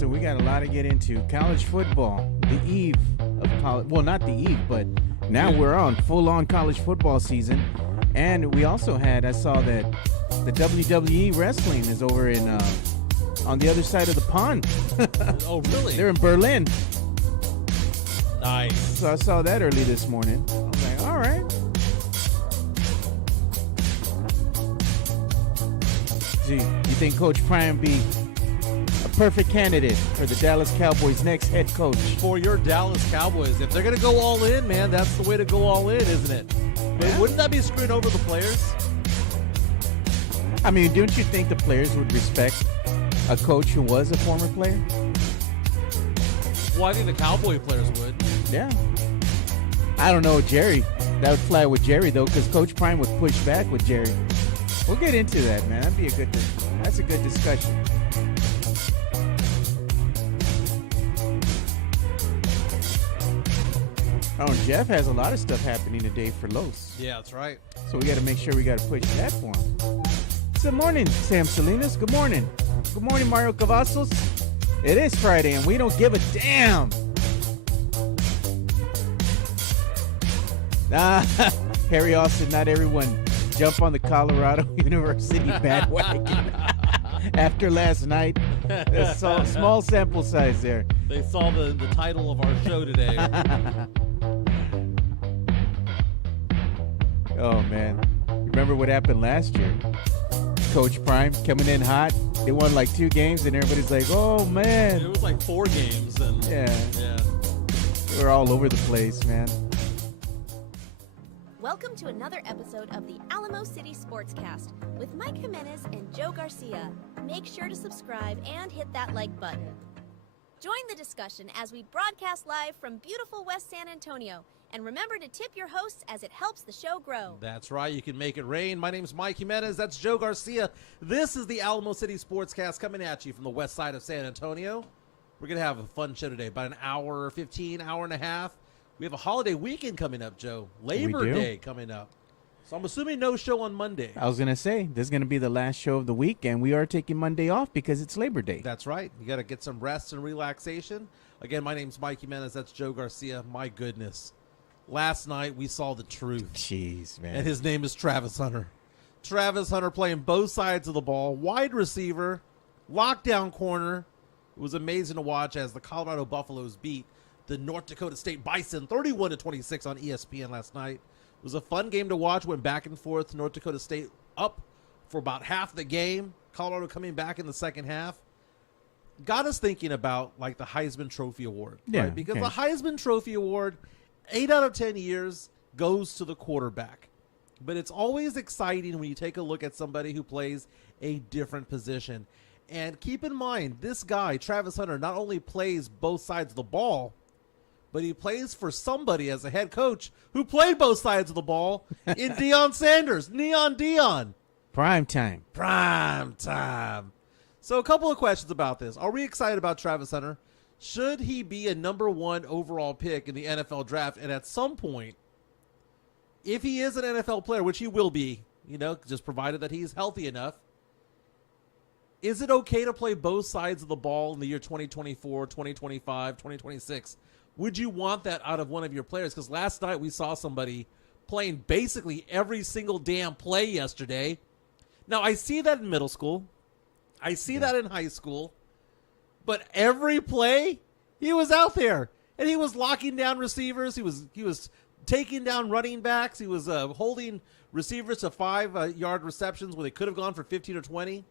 so we got a lot to get into. College football, the eve of college. Well, not the eve, but now we're on full-on college football season. And we also I saw that the WWE wrestling is over in on the other side of the pond. Oh, really? They're in Berlin. Nice. So I saw that early this morning. I was like, all right. Do you think Coach Prime be a perfect candidate for the Dallas Cowboys' next head coach? For your Dallas Cowboys, if they're going to go all in, man, that's the way to go all in, isn't it? Yeah. Wouldn't that be screwing over the players? I mean, don't you think the players would respect a coach who was a former player? Well, I think the Cowboy players would. Yeah. I don't know, Jerry. That would fly with Jerry, though, because Coach Prime would push back with Jerry. We'll get into that, man. That's a good discussion. Oh, and Jeff has a lot of stuff happening today for Los. Yeah, that's right. So we got to make sure we got to push that for him. Good morning, Sam Salinas. Good morning. Good morning, Mario Cavazos. It is Friday, and we don't give a damn. Harry Austin, not everyone jump on the Colorado University bandwagon after last night. A small sample size there. They saw the title of our show today. Oh, man. Remember what happened last year? Coach Prime coming in hot. They won like 2 games, and everybody's like, oh, man. It was like 4 games. And yeah. They were all over the place, man. Welcome to another episode of the Alamo City Sportscast with Mike Jimenez and Joe Garcia. Make sure to subscribe and hit that like button. Join the discussion as we broadcast live from beautiful West San Antonio. And remember to tip your hosts as it helps the show grow. That's right. You can make it rain. My name's Mike Jimenez. That's Joe Garcia. This is the Alamo City Sportscast coming at you from the west side of San Antonio. We're going to have a fun show today, about an hour, 15, hour and a half. We have a holiday weekend coming up, Joe. Labor Day coming up. So I'm assuming no show on Monday. I was going to say, this is going to be the last show of the week, and we are taking Monday off because it's Labor Day. That's right. You got to get some rest and relaxation. Again, my name's Mike Jimenez. That's Joe Garcia. My goodness. Last night, we saw the truth. Jeez, man. And his name is Travis Hunter. Travis Hunter playing both sides of the ball. Wide receiver, lockdown corner. It was amazing to watch as the Colorado Buffaloes beat the North Dakota State Bison 31-26 on ESPN last night. It was a fun game to watch. Went back and forth. North Dakota State up for about half the game. Colorado coming back in the second half. Got us thinking about like the Heisman Trophy Award. Yeah, right? Because okay. the Heisman Trophy Award, 8 out of 10 years, goes to the quarterback. But it's always exciting when you take a look at somebody who plays a different position. And keep in mind, this guy, Travis Hunter, not only plays both sides of the ball, but he plays for somebody as a head coach who played both sides of the ball in Deion Sanders. Neon Deion. Prime time. Prime time. So a couple of questions about this. Are we excited about Travis Hunter? Should he be a number 1 overall pick in the NFL draft? And at some point, if he is an NFL player, which he will be, just provided that he's healthy enough, is it okay to play both sides of the ball in the year 2024, 2025, 2026? Would you want that out of one of your players? Because last night we saw somebody playing basically every single damn play yesterday. Now, I see that in middle school. I see that in high school. But every play, he was out there. And he was locking down receivers. He was taking down running backs. He was holding receivers to 5-yard receptions where they could have gone for 15 or 20.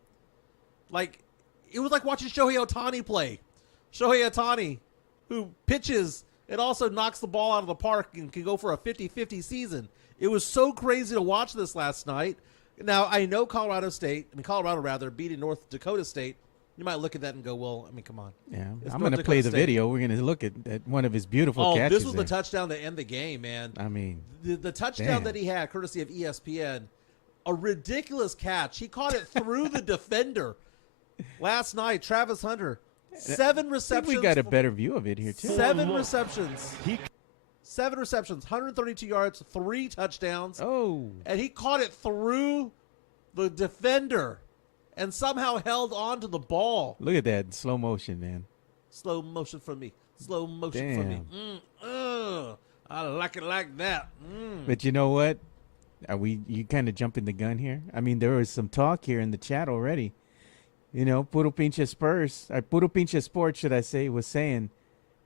It was like watching Shohei Ohtani play. Shohei Ohtani, who pitches and also knocks the ball out of the park and can go for a 50-50 season. It was so crazy to watch this last night. Now, I know Colorado beating North Dakota State. You might look at that and go, well, I mean, come on. Yeah, I'm going to play the video. We're going to look at one of his beautiful catches. This was the touchdown to end the game, man. I mean, the touchdown that he had, courtesy of ESPN, a ridiculous catch. He caught it through the defender. Last night, Travis Hunter, 7 receptions. I think we got a better view of it here, too. 7 receptions. 7 receptions, 132 yards, 3 touchdowns. Oh. And he caught it through the defender and somehow held on to the ball. Look at that in slow motion, man. Slow motion for me. Slow motion for me. I like it like that. But you know what? You kind of jumping the gun here? I mean, there was some talk here in the chat already. You know, Puro Pinche Sports, should I say, was saying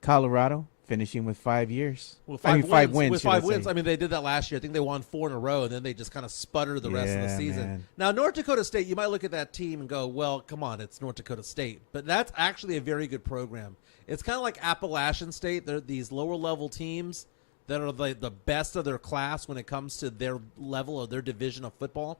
Colorado finishing with 5 years. Well, 5 wins. With 5 wins. I mean, they did that last year. I think they won 4 in a row, and then they just kind of sputtered the rest of the season. Man. Now, North Dakota State, you might look at that team and go, well, come on, it's North Dakota State. But that's actually a very good program. It's kind of like Appalachian State. They're these lower-level teams that are the best of their class when it comes to their level of their division of football.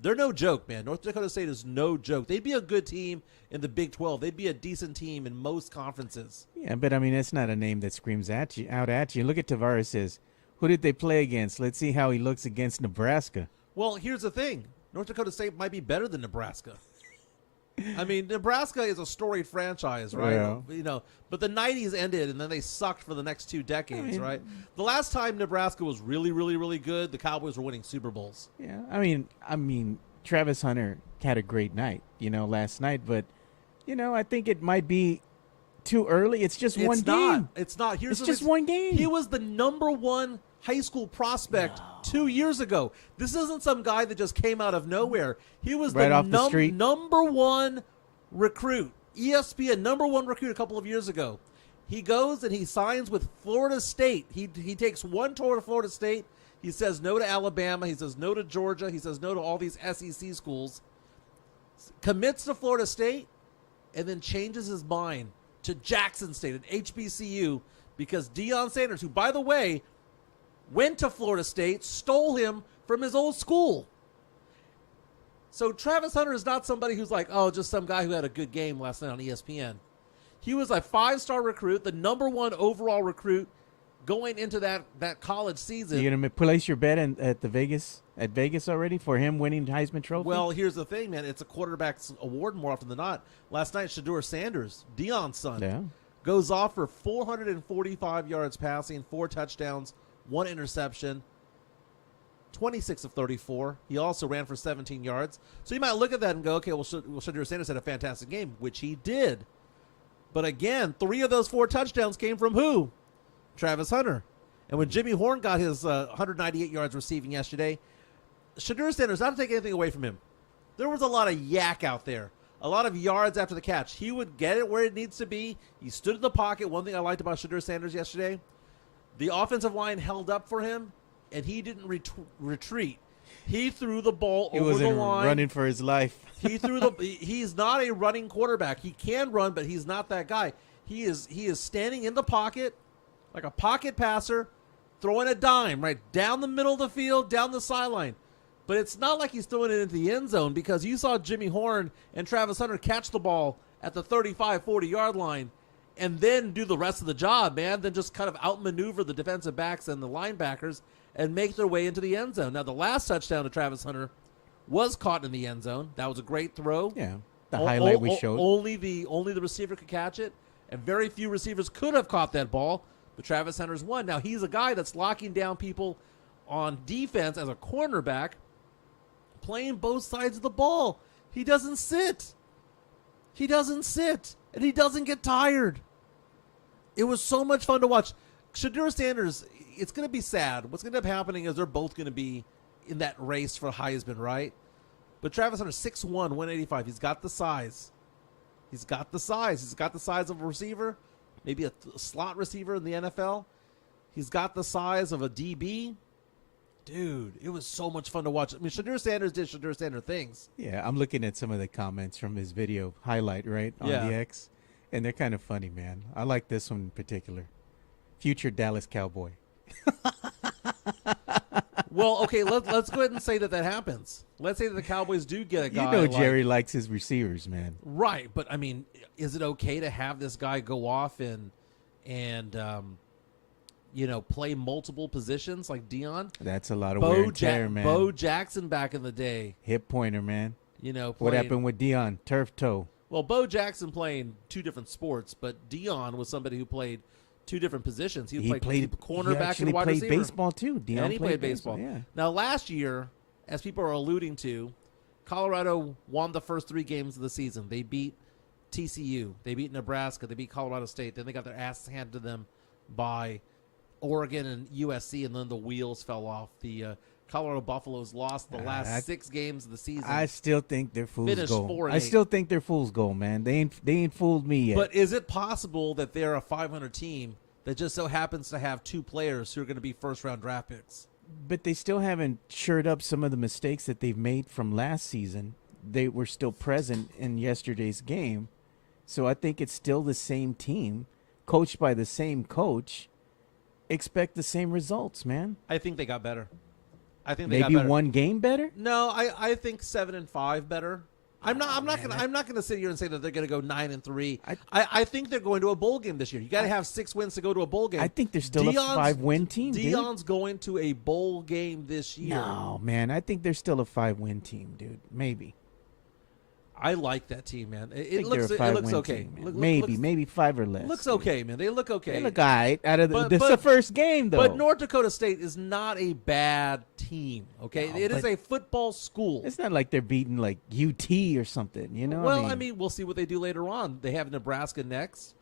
They're no joke, man. North Dakota State is no joke. They'd be a good team in the Big 12. They'd be a decent team in most conferences. Yeah, but I mean, that's not a name that screams out at you. Look at Tavares says, who did they play against? Let's see how he looks against Nebraska. Well, here's the thing. North Dakota State might be better than Nebraska. I mean, Nebraska is a storied franchise, right? Yeah. You know, but the 90s ended, and then they sucked for the next 2 decades, right? The last time Nebraska was really, really, really good, the Cowboys were winning Super Bowls. Yeah, I mean, Travis Hunter had a great night, last night, but, I think it might be too early. It's just one game. It's not. It's just one game. He was the number 1 high school prospect 2 years ago. This isn't some guy that just came out of nowhere. He was right off the street. number 1 recruit. ESPN number 1 recruit a couple of years ago. He goes and he signs with Florida State. He takes 1 tour to Florida State. He says no to Alabama. He says no to Georgia. He says no to all these SEC schools. Commits to Florida State and then changes his mind to Jackson State, an HBCU, because Deion Sanders, who, by the way, went to Florida State, stole him from his old school. So Travis Hunter is not somebody who's like, oh, just some guy who had a good game last night on ESPN. He was a 5-star recruit, the number 1 overall recruit going into that college season. You're going to place your bet at Vegas already for him winning Heisman Trophy? Well, here's the thing, man. It's a quarterback's award more often than not. Last night, Shedeur Sanders, Deion's son, goes off for 445 yards passing, 4 touchdowns, 1 interception, 26 of 34. He also ran for 17 yards. So you might look at that and go, okay, well, Shedeur Sanders had a fantastic game, which he did. But again, 3 of those 4 touchdowns came from who? Travis Hunter. And when Jimmy Horn got his 198 yards receiving yesterday, Shedeur Sanders, not to take anything away from him, there was a lot of yak out there. A lot of yards after the catch. He would get it where it needs to be. He stood in the pocket. One thing I liked about Shedeur Sanders yesterday, the offensive line held up for him, and he didn't retreat. He threw the ball over the line. He wasn't running for his life. He's not a running quarterback. He can run, but he's not that guy. He is standing in the pocket like a pocket passer, throwing a dime right down the middle of the field, down the sideline. But it's not like he's throwing it into the end zone, because you saw Jimmy Horn and Travis Hunter catch the ball at the 35, 40-yard line and then do the rest of the job, man. Then just kind of outmaneuver the defensive backs and the linebackers and make their way into the end zone. Now, the last touchdown to Travis Hunter was caught in the end zone. That was a great throw. Yeah, the highlight we showed. Only the receiver could catch it, and very few receivers could have caught that ball, but Travis Hunter's one. Now, he's a guy that's locking down people on defense as a cornerback, playing both sides of the ball. He doesn't sit. And he doesn't get tired. It was so much fun to watch. Shedeur Sanders, it's going to be sad. What's going to end up happening is they're both going to be in that race for Heisman, right? But Travis Hunter, 6'1", 185. He's got the size. He's got the size of a receiver, maybe a slot receiver in the NFL. He's got the size of a DB. Dude, it was so much fun to watch. I mean, Shedeur Sanders did Shedeur Sanders things. Yeah, I'm looking at some of the comments from his video highlight, right, on the X, and they're kind of funny, man. I like this one in particular. Future Dallas Cowboy. Well, okay, let's go ahead and say that happens. Let's say that the Cowboys do get a guy. Jerry likes his receivers, man. Right, but I mean, is it okay to have this guy go off and play multiple positions like Deion? That's a lot of wear and tear, man. Bo Jackson back in the day. Hip pointer, man. What happened with Deion? Turf toe. Well, Bo Jackson playing 2 different sports, but Deion was somebody who played 2 different positions. He played cornerback and wide receiver. He played baseball too. Deion and he played baseball. Yeah. Now, last year, as people are alluding to, Colorado won the first 3 games of the season. They beat TCU. They beat Nebraska. They beat Colorado State. Then they got their asses handed to them by Oregon and USC, and then the wheels fell off. The Colorado Buffaloes lost the last 6 games of the season. I still think they're fool's Finished gold. 4-8. I still think they're fool's gold, man. They ain't fooled me yet. But is it possible that they're a 500 team that just so happens to have 2 players who are going to be first-round draft picks? But they still haven't shored up some of the mistakes that they've made from last season. They were still present in yesterday's game. So I think it's still the same team, coached by the same coach. Expect the same results, man. I think they got better. I think they Maybe got better. one game better? No, I think 7-5 better. I'm not gonna sit here and say that they're gonna go 9-3. I think they're going to a bowl game this year. You got to have 6 wins to go to a bowl game. I think they're still a 5-win team. Deion's going to a bowl game this year. No, man. I think they're still a 5-win team, dude. Maybe. I like that team, man. It they're looks a 5-win okay. team, man. Maybe 5 or less. Looks okay, man. They look okay. They look all right. Out of But- this is the first game, though. But North Dakota State is not a bad team, okay? No, It is but a football school. It's not like they're beating like UT or something, you know? Well, I mean, we'll see what they do later on. They have Nebraska next.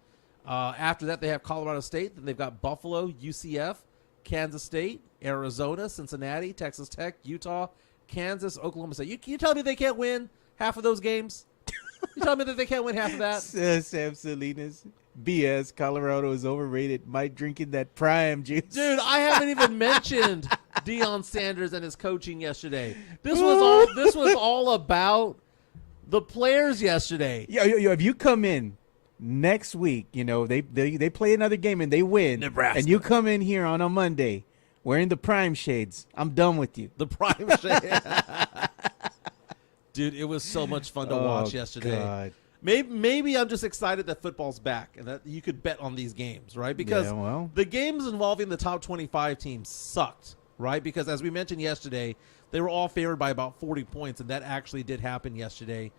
After that, they have Colorado State. Then they've got Buffalo, UCF, Kansas State, Arizona, Cincinnati, Texas Tech, Utah, Kansas, Oklahoma State. You tell me they can't win half of those games? You tell me that they can't win half of that? Sam Salinas, BS. Colorado is overrated. Mike drinking that prime juice. Dude, I haven't even mentioned Shedeur Sanders and his coaching yesterday. This was all about the players yesterday. Yo, if you come in next week, you know, they play another game and they win. Nebraska. And you come in here on a Monday wearing the prime shades, I'm done with you. The prime shade. Dude, it was so much fun to watch yesterday. God. Maybe I'm just excited that football's back and that you could bet on these games, right? Because the games involving the top 25 teams sucked, right? Because as we mentioned yesterday, they were all favored by about 40 points, and that actually did happen yesterday.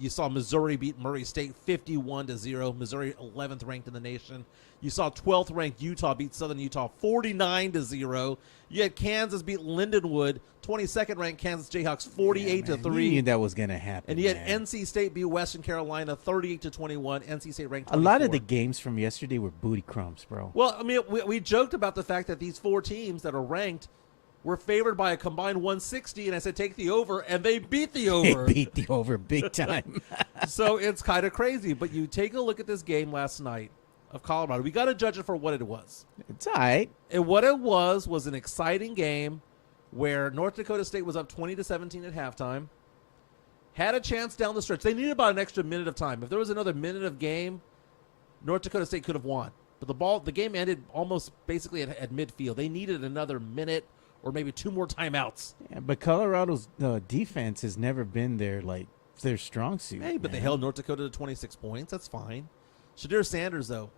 You saw Missouri beat Murray State 51-0. Missouri 11th ranked in the nation. You saw 12th ranked Utah beat Southern Utah 49-0. You had Kansas beat Lindenwood, 22nd ranked Kansas Jayhawks 48-3. You knew that was gonna happen. And you had NC State beat Western Carolina 38-21. NC State ranked 24. A lot of the games from yesterday were booty crumbs, bro. Well, I mean, we joked about the fact that these 4 teams that are ranked were favored by a combined 160, and I said take the over, and they beat the over. They beat the over big time. So it's kind of crazy. But you take a look at this game last night of Colorado. We got to judge it for what it was. It's all right. And what it was an exciting game where North Dakota State was up 20-17 at halftime, had a chance down the stretch. They needed about an extra minute of time. If there was another minute of game, North Dakota State could have won. But the game ended almost basically at midfield. They needed another minute or maybe 2 more timeouts. Yeah, but Colorado's defense has never been their strong suit. Hey, but they held North Dakota to 26 points. That's fine. Shedeur Sanders, though,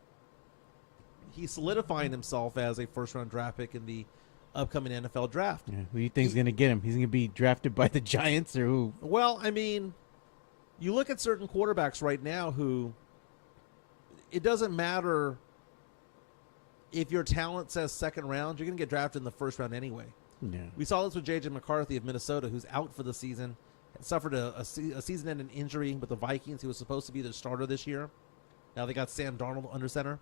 he's solidifying himself as a first-round draft pick in the upcoming NFL draft. Yeah, who do you think's going to get him? He's going to be drafted by the Giants or who? Well, I mean, you look at certain quarterbacks right now who it doesn't matter if your talent says second round, you're going to get drafted in the first round anyway. Yeah. We saw this with J.J. McCarthy of Minnesota, who's out for the season, suffered a season-ending injury with the Vikings. He was supposed to be the starter this year. Now they got Sam Darnold under center.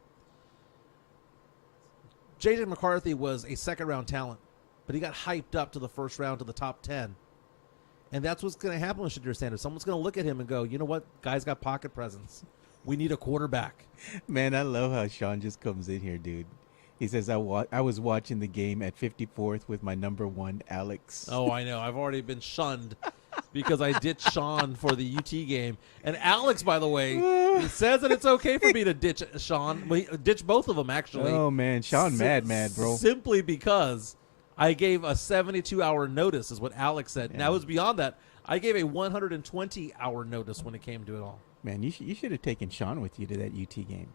J.J. McCarthy was a second-round talent, but he got hyped up to the first round to the top 10. And that's what's going to happen with Shedeur Sanders. Someone's going to look at him and go, you know what? Guy's got pocket presence. We need a quarterback. Man, I love how Sean just comes in here, dude. He says, I was watching the game at 54th with my number 1, Alex. Oh, I know. I've already been shunned because I ditched Sean for the UT game. And Alex, by the way, he says that it's okay for me to ditch Sean. Well, ditch both of them, actually. Oh, man. Sean mad, bro. Simply because I gave a 72-hour notice is what Alex said. Yeah. Now, it was beyond that. I gave a 120-hour notice when it came to it all. Man, you should have taken Sean with you to that UT game.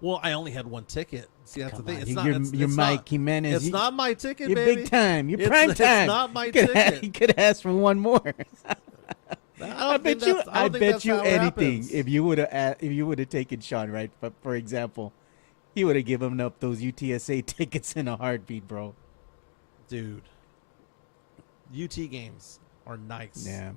Well, I only had 1 ticket. See, that's Come the thing. on. You're Mike Jimenez. It's not my ticket, You're baby. big time. You're It's- prime time. It's not my ticket. You could ask for one more. I bet you anything if you would have taken Sean, right? But for example, he would have given up those UTSA tickets in a heartbeat, bro. Dude, UT games are nice. Yeah.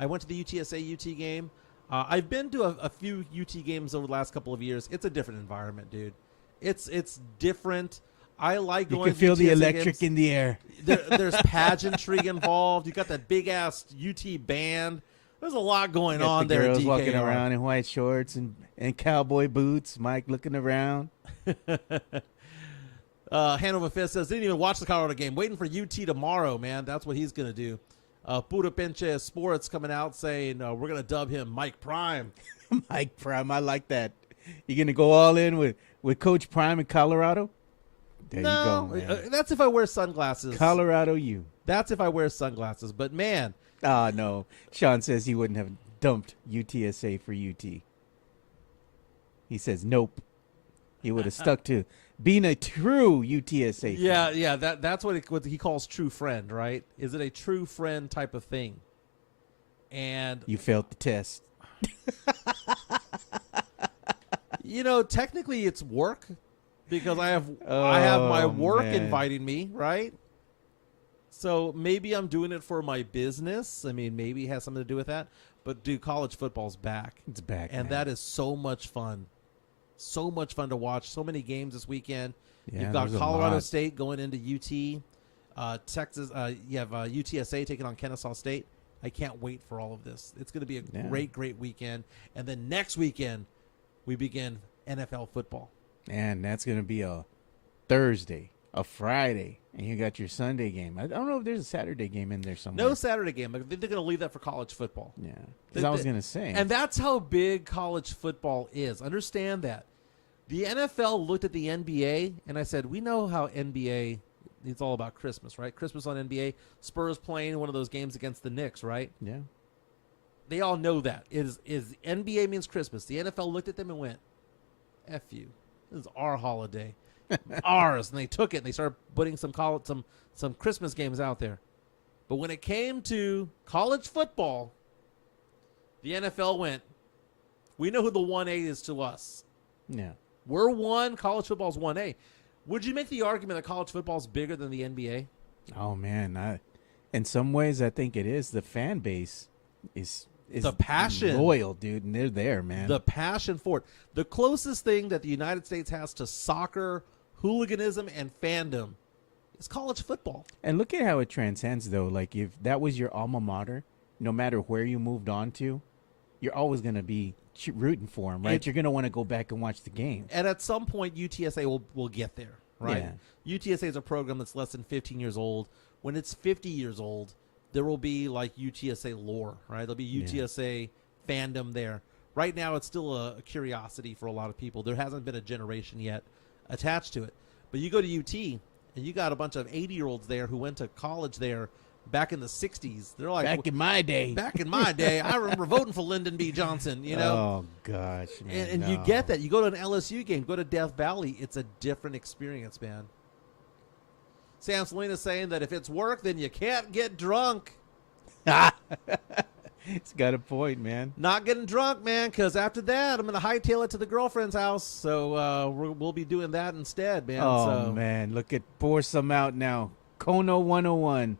I went to the UTSA UT game. I've been to a few UT games over the last couple of years. It's a different environment, dude. It's different. I like going. You can feel to the UTSA electric games. in the air. There's pageantry involved. You got that big ass UT band. There's a lot going on the there. Girls at DKR. walking around in white shorts and cowboy boots. Mike looking around. Hanover Fist says didn't even watch the Colorado game. Waiting for UT tomorrow, man. That's what he's gonna do. Buda Pinche Sports coming out saying we're gonna dub him Mike Prime. Mike Prime, I like that. You gonna go all in with Coach Prime in Colorado? There you go, man. That's if I wear sunglasses. Colorado, you. That's if I wear sunglasses. But man, No. Sean says he wouldn't have dumped UTSA for UT. He says nope. He would have stuck to being a true UTSA fan. Yeah. That's what he calls true friend, right? Is it a true friend type of thing? And You failed the test. technically it's work because I have my work man. inviting me, right? So maybe I'm doing it for my business. I mean, maybe it has something to do with that. But dude, college football's back. It's back, and man. that is so much fun. So much fun to watch. So many games this weekend. Yeah, You've got there's a Colorado lot. State going into UT. Texas. You have UTSA taking on Kennesaw State. I can't wait for all of this. It's going to be a great weekend. And then next weekend, we begin NFL football. And that's going to be a Thursday, a Friday, and you got your Sunday game. I don't know if there's a Saturday game in there somewhere. No Saturday game. They're going to leave that for college football. Yeah, because I was going to say. And that's how big college football is. Understand that. The NFL looked at the NBA, and I said, we know how NBA, it's all about Christmas, right? Christmas on NBA. Spurs playing one of those games against the Knicks, right? Yeah. They all know that. Is NBA means Christmas. The NFL looked at them and went, F you. This is our holiday. Ours. And they took it and they started putting some Christmas games out there. But when it came to college football, the NFL went, we know who the 1A is to us. Yeah. We're 1. College football's 1A. Would you make the argument that college football is bigger than the NBA? Oh, man. In some ways, I think it is. The fan base is the passion. Loyal, dude, and they're there, man. The passion for it. The closest thing that the United States has to soccer, hooliganism, and fandom is college football. And look at how it transcends, though. Like, if that was your alma mater, no matter where you moved on to, you're always going to be rooting for them, right? You're going to want to go back and watch the game. And at some point, UTSA will get there, right? Yeah. UTSA is a program that's less than 15 years old. When it's 50 years old, there will be like UTSA lore, right? There'll be UTSA fandom there. Right now, it's still a curiosity for a lot of people. There hasn't been a generation yet attached to it. But you go to UT, and you got a bunch of 80-year-olds there who went to college there back in the 60s. They're like, back in my day. Back in my day, I remember voting for Lyndon B. Johnson, you know? Oh, gosh, man. And you get that. You go to an LSU game, go to Death Valley. It's a different experience, man. Sam Salinas saying that if it's work, then you can't get drunk. It's got a point, man. Not getting drunk, man, because after that, I'm going to hightail it to the girlfriend's house. So we'll be doing that instead, man. Oh, man. Look at pour some out now. Kono 101.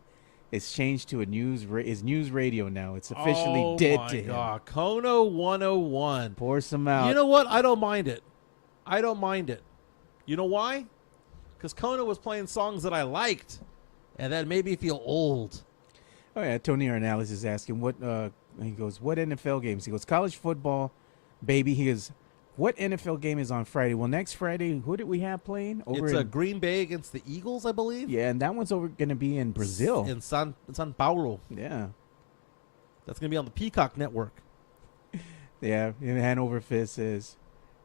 It's changed to news radio now. It's officially dead to him. Oh, my God. Kono 101. Pour some out. You know what? I don't mind it. You know why? Because Kono was playing songs that I liked, and that made me feel old. Oh, yeah. Tony Arnales is asking, he goes, what NFL games? He goes, college football, baby. He goes, what NFL game is on Friday? Well, next Friday, who did we have playing? It's a Green Bay against the Eagles, I believe. Yeah, and that one's going to be in Brazil. In San Paulo. Yeah. That's going to be on the Peacock Network. Yeah, and Hanover Fist says,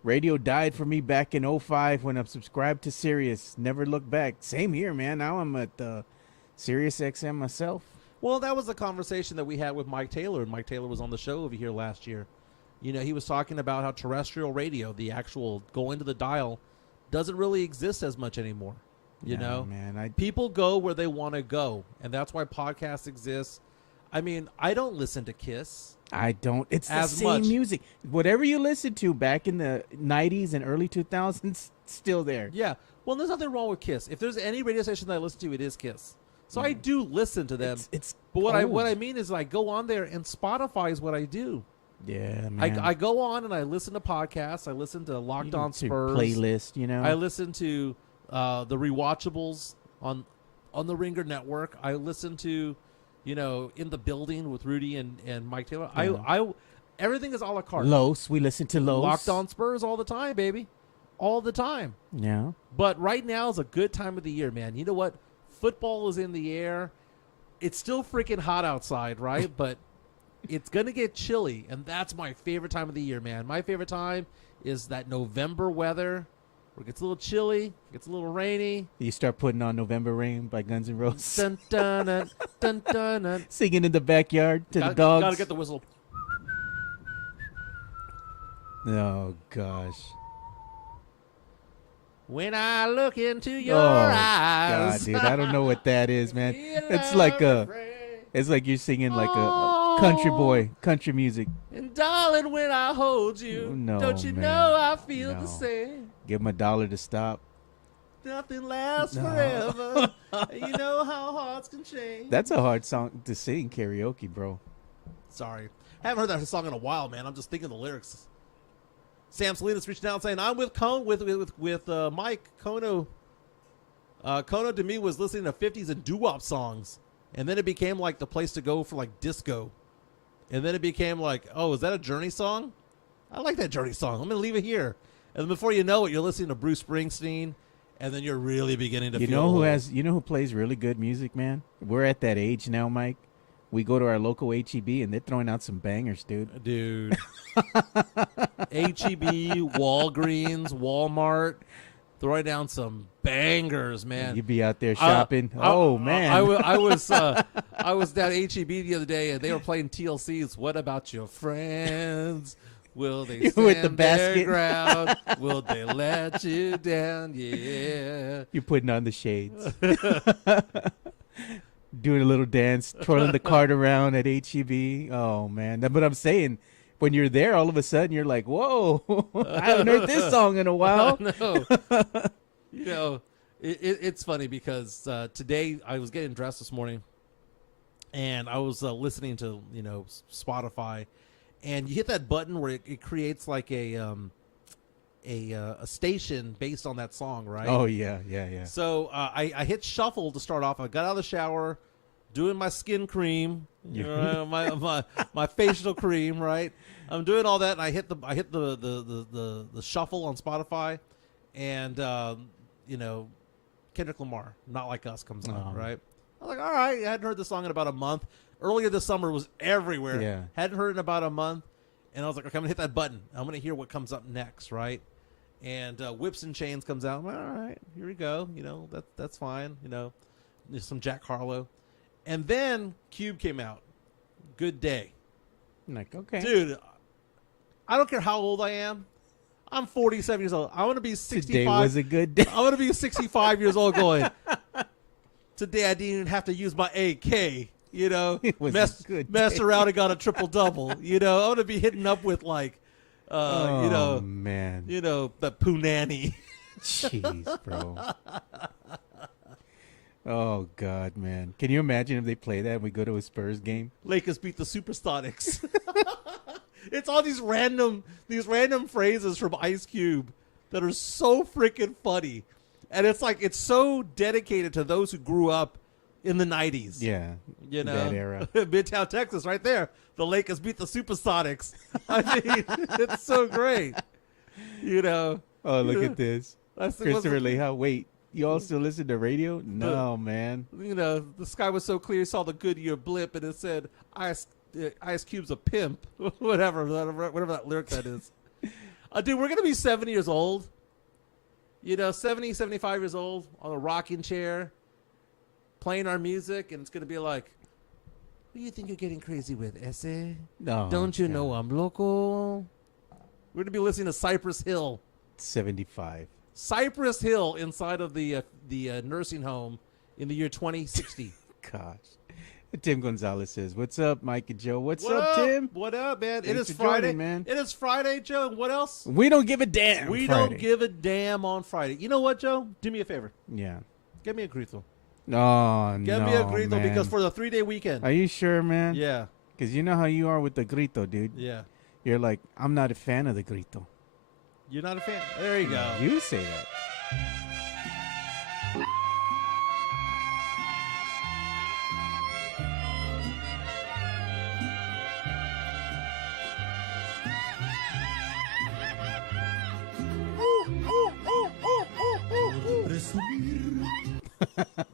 radio died for me back in 2005 when I'm subscribed to Sirius. Never looked back. Same here, man. Now I'm at Sirius XM myself. Well, that was a conversation that we had with Mike Taylor, and Mike Taylor was on the show over here last year. You know, he was talking about how terrestrial radio, the actual going to the dial, doesn't really exist as much anymore. You know, man, people go where they want to go, and that's why podcasts exist. I mean, I don't listen to Kiss. I don't. It's the as same much. music. Whatever you listened to back in the 90s and early 2000s, still there. Yeah. Well, there's nothing wrong with Kiss. If there's any radio station that I listen to, it is Kiss. So I do listen to them. It's but what old. I mean is, like, go on there, and Spotify is what I do. Yeah, man. I go on and I listen to podcasts. I listen to Locked On Spurs playlist. I listen to the rewatchables on the Ringer Network. I listen to, In the Building with Rudy and Mike Taylor. Yeah. I everything is a la carte. Los. We listen to Los. Locked On Spurs all the time, baby, all the time. Yeah. But right now is a good time of the year, man. You know what? Football is in the air. It's still freaking hot outside, right? But it's going to get chilly, and that's my favorite time of the year, man. My favorite time is that November weather where it gets a little chilly, gets a little rainy. You start putting on November Rain by Guns N' Roses. Dun, dun, dun, dun, dun, dun. Singing in the backyard to the dogs. Got to get the whistle. Oh, gosh. When I look into your God, eyes. dude. I don't know what that is, man. feel It's like afraid. it's like you're singing like a country boy, country music. And darling, when I hold you, No, don't you man. know I feel No. the same? Give him $1 to stop. Nothing lasts No. forever. You know how hearts can change. That's a hard song to sing karaoke, bro. Sorry. Haven't heard that song in a while, man. I'm just thinking the lyrics. Sam Salinas reaching out saying, I'm with Mike. Kono to me was listening to 50s and doo-wop songs. And then it became like the place to go for like disco. And then it became like, oh, is that a Journey song? I like that Journey song. I'm going to leave it here. And then before you know it, you're listening to Bruce Springsteen. And then you're really beginning to feel old. You know who plays really good music, man? We're at that age now, Mike. We go to our local HEB and they're throwing out some bangers, dude. Dude. HEB, Walgreens, Walmart, throwing down some bangers, man. You'd be out there shopping. Man. I was down at HEB the other day and they were playing TLC's What About Your Friends? Will they stand with the their basket. ground? Will they let you down? Yeah. You're putting on the shades. Doing a little dance, twirling the cart around at HEB. Oh, man. But I'm saying, when you're there, all of a sudden, you're like, whoa, I haven't heard this song in a while. No. It's funny because today I was getting dressed this morning and I was listening to, Spotify, and you hit that button where it creates like a station based on that song, right? Oh, yeah. So I hit shuffle to start off. I got out of the shower, doing my skin cream, my facial cream, right? I'm doing all that, and I hit the shuffle on Spotify, and Kendrick Lamar, Not Like Us comes on, right? I'm like, all right, I hadn't heard the song in about a month. Earlier this summer, it was everywhere. Yeah. Hadn't heard it in about a month, and I was like, okay, I'm gonna hit that button. I'm gonna hear what comes up next, right? And Whips and Chains comes out. I'm like, all right, here we go. That's fine. There's some Jack Harlow. And then Cube came out. Good Day. I'm like, okay. Dude, I don't care how old I am. I'm 47 years old. I want to be 65. Today was a good day. I want to be 65 years old going, today I didn't even have to use my AK. It was a good messed day. around and got a triple-double. I want to be hitting up with like, man. the Punani. Jeez, bro. Oh, God, man. Can you imagine if they play that and we go to a Spurs game? Lakers beat the Supersonics. It's all these random phrases from Ice Cube that are so freaking funny. And it's like, it's so dedicated to those who grew up in the 90s. Yeah. That era. Midtown Texas, right there. The Lakers beat the Supersonics. I mean, it's so great. Oh, look at this. That's Christopher Leha. Wait, you all still listen to radio? No, man. The sky was so clear, you saw the Goodyear blip, and it said, Ice Cube's a pimp. whatever that lyric that is. Dude, we're going to be 70 years old. 70, 75 years old on a rocking chair, playing our music, and it's going to be like, who do you think you're getting crazy with, Ese? No. Don't you know I'm local? We're going to be listening to Cypress Hill. 75. Cypress Hill inside of the nursing home in the year 2060. Gosh. Tim Gonzalez says, "What's up, Mike and Joe? What's up, Tim? What up, man? Thanks it is for joining, Friday, man. It is Friday, Joe. What else? We don't give a damn. We Friday. don't give a damn on Friday. You know what, Joe? Do me a favor. Yeah. Get me a grethel. Oh, Get no, me a grethel man. because for the 3-day weekend. Are you sure, man? Yeah. Because you know how you are with the grito, dude. Yeah. You're like, I'm not a fan of the grito. You're not a fan? There you go. You say that.